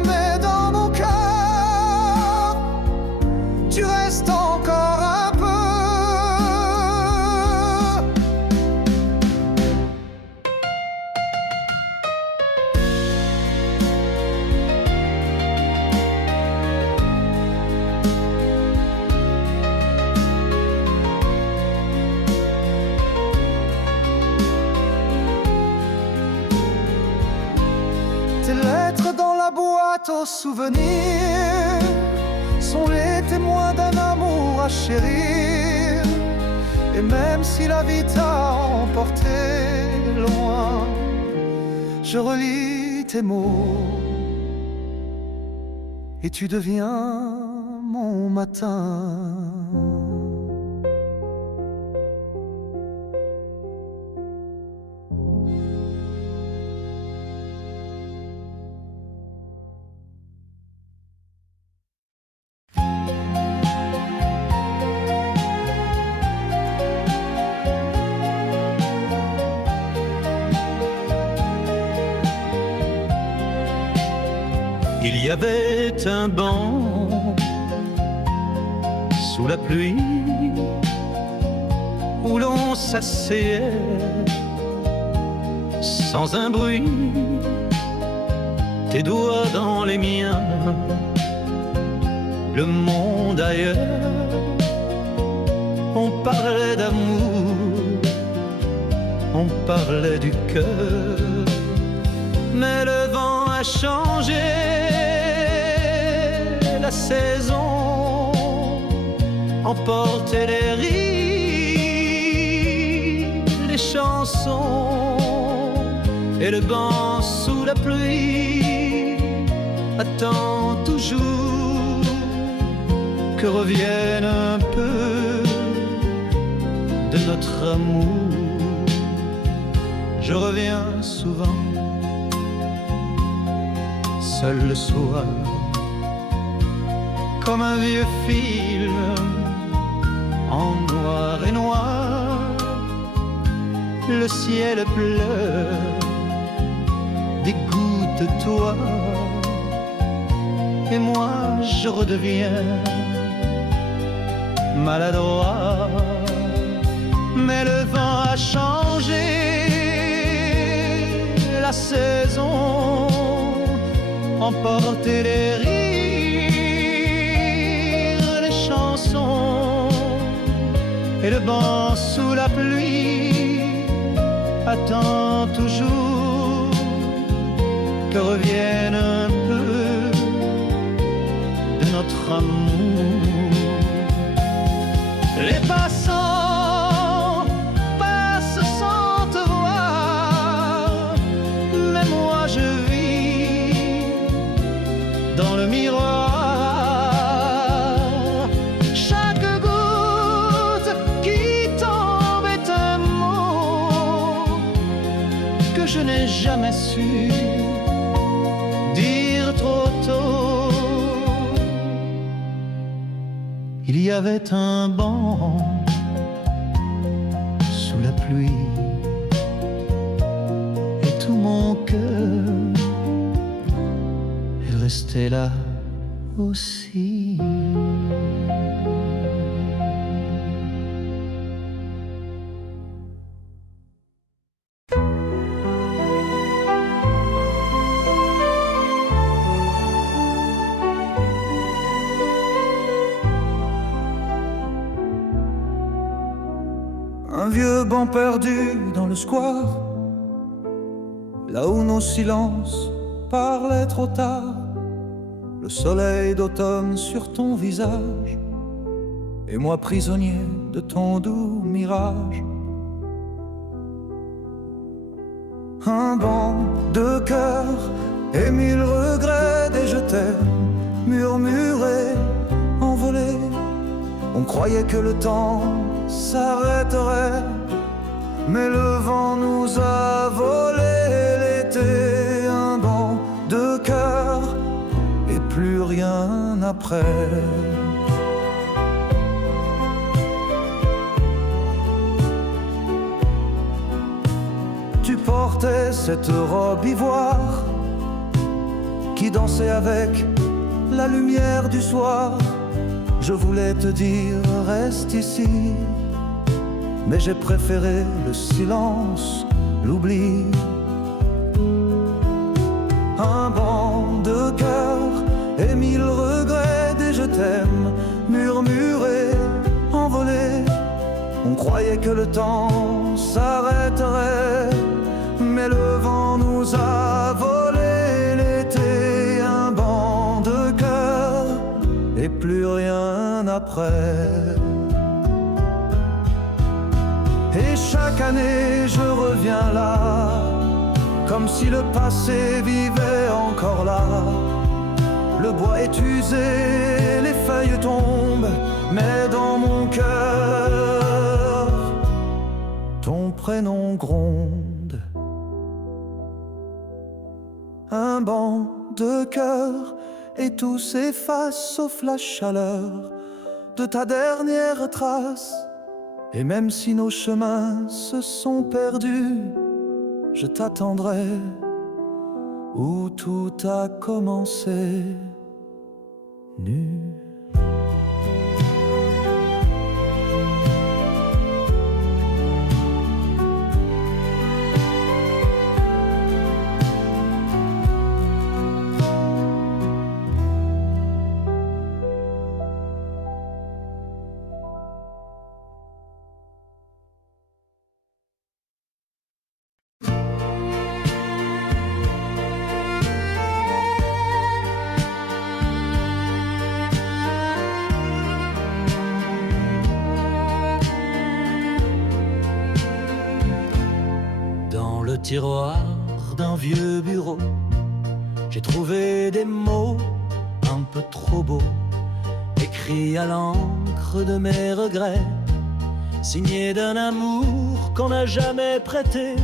mais dans mon cœur, tu restes encore un peu. Tes lettres dans la boîte aux souvenirs sont les témoins d'un amour à chérir. Et même si la vie t'a emporté loin, je relis tes mots et tu deviens mon matin. Il y avait un banc sous la pluie où l'on s'asseyait sans un bruit, tes doigts dans les miens, le monde ailleurs. On parlait d'amour, on parlait du cœur, mais le vent a changé. La saison emportait les rires, les chansons, et le banc sous la pluie attend toujours que revienne un peu de notre amour. Je reviens souvent, seul le soir, comme un vieux film en noir et noir. Le ciel pleure des gouttes de toi, et moi je redeviens maladroit. Mais le vent a changé la saison, emporté les rires, les chansons, et le banc sous la pluie attend toujours que revienne un peu de notre amour. Les passants passent sans te voir, mais moi je vis dans le miroir. Chaque goutte qui tombe est un mot que je n'ai jamais su dire trop tôt. Il y avait un banc sous la pluie pluie. Et tout mon cœur est resté là aussi. Un vieux banc perdu dans le square, là où nos silences parlaient trop tard. Le soleil d'automne sur ton visage, et moi prisonnier de ton doux mirage. Un banc de cœur et mille regrets des je t'aime, murmurés, envolés. On croyait que le temps s'arrêterait, mais le vent nous a volé l'été. Un banc de cœur et plus rien après. Tu portais cette robe ivoire qui dansait avec la lumière du soir. Je voulais te dire reste ici, mais j'ai préféré le silence, l'oubli. Un banc de cœur et mille regrets des je t'aime, murmurés, envolés. On croyait que le temps s'arrêterait, mais le vent nous a volé l'été. Un banc de cœur et plus rien après. Et chaque année je reviens là, comme si le passé vivait encore là. Le bois est usé, les feuilles tombent, mais dans mon cœur, ton prénom gronde. Un banc de cœur et tout s'efface sauf la chaleur de ta dernière trace. Et même si nos chemins se sont perdus, je t'attendrai où tout a commencé, nu. Le tiroir d'un vieux bureau, j'ai trouvé des mots un peu trop beaux, écrits à l'encre de mes regrets, signés d'un amour qu'on n'a jamais prêté.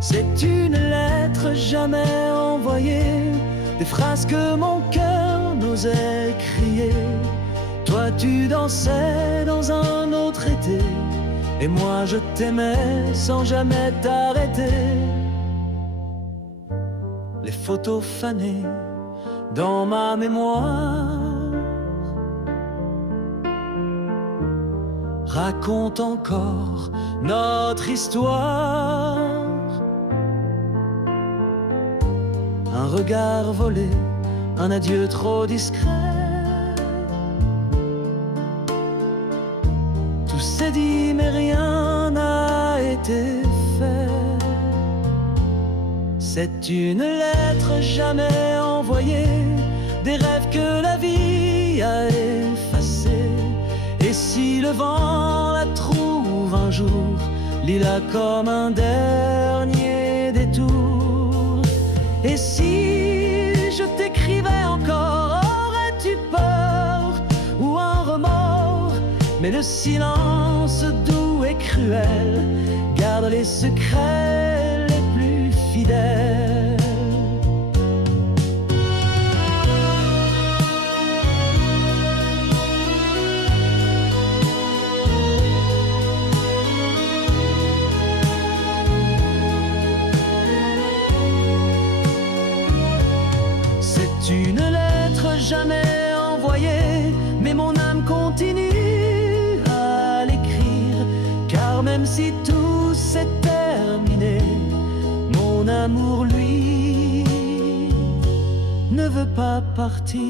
C'est une lettre jamais envoyée, des phrases que mon cœur n'osait crier. Toi tu dansais dans un autre été, et moi je t'aimais sans jamais t'arrêter. Les photos fanées dans ma mémoire racontent encore notre histoire. Un regard volé, un adieu trop discret. Tout s'est dit mais rien n'a été fait. C'est une lettre jamais envoyée, des rêves que la vie a effacés. Et si le vent la trouve un jour, lis-la comme un dernier détour. Et si je t'écrivais encore, aurais-tu peur ou un remords? Mais le silence doux et cruel garde les secrets les plus fidèles. jamais envoyé, mais mon âme continue à l'écrire, car même si tout s'est terminé, mon amour, lui, ne veut pas partir.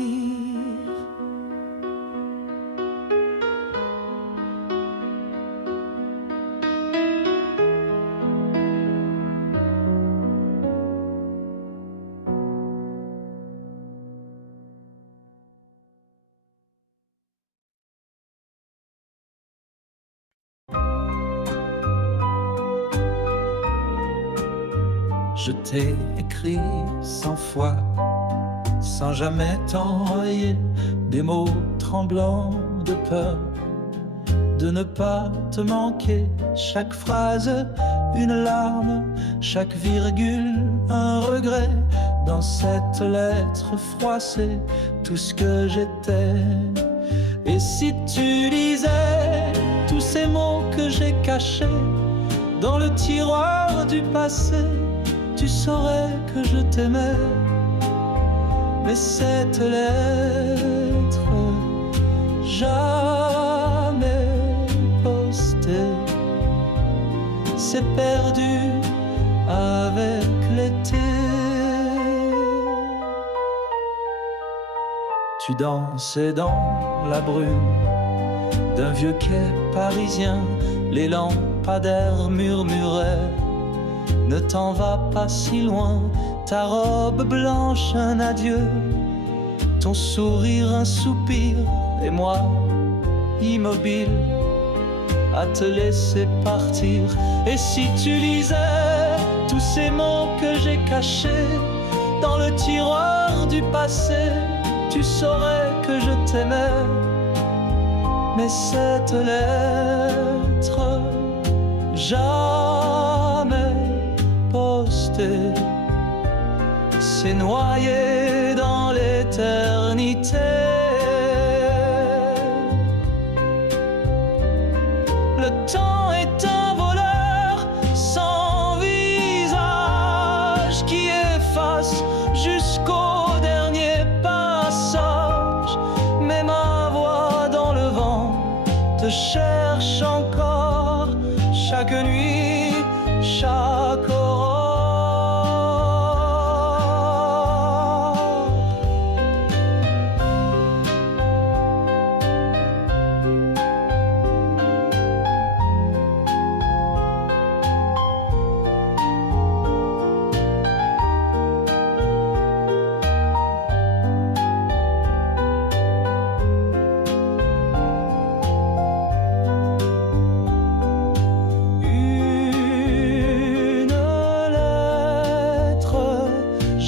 Je t'ai écrit 100 fois, sans jamais t'envoyer des mots tremblants de peur de ne pas te manquer. Chaque phrase, une larme, chaque virgule, un regret. Dans cette lettre froissée, tout ce que j'étais. Et si tu lisais tous ces mots que j'ai cachés dans le tiroir du passé, tu saurais que je t'aimais. Mais cette lettre, jamais postée, s'est perdue avec l'été. Tu dansais dans la brume d'un vieux quai parisien, les lampadaires murmuraient: ne t'en va pas si loin, ta robe blanche un adieu, ton sourire un soupir, et moi immobile à te laisser partir. Et si tu lisais tous ces mots que j'ai cachés dans le tiroir du passé, tu saurais que je t'aimais. Mais cette lettre, jamais postée, s'est noyée dans l'éternité. Le temps est un voleur sans visage qui efface jusqu'au dernier passage. Mais ma voix dans le vent te cherche encore chaque nuit, chaque aurore.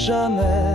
Jamais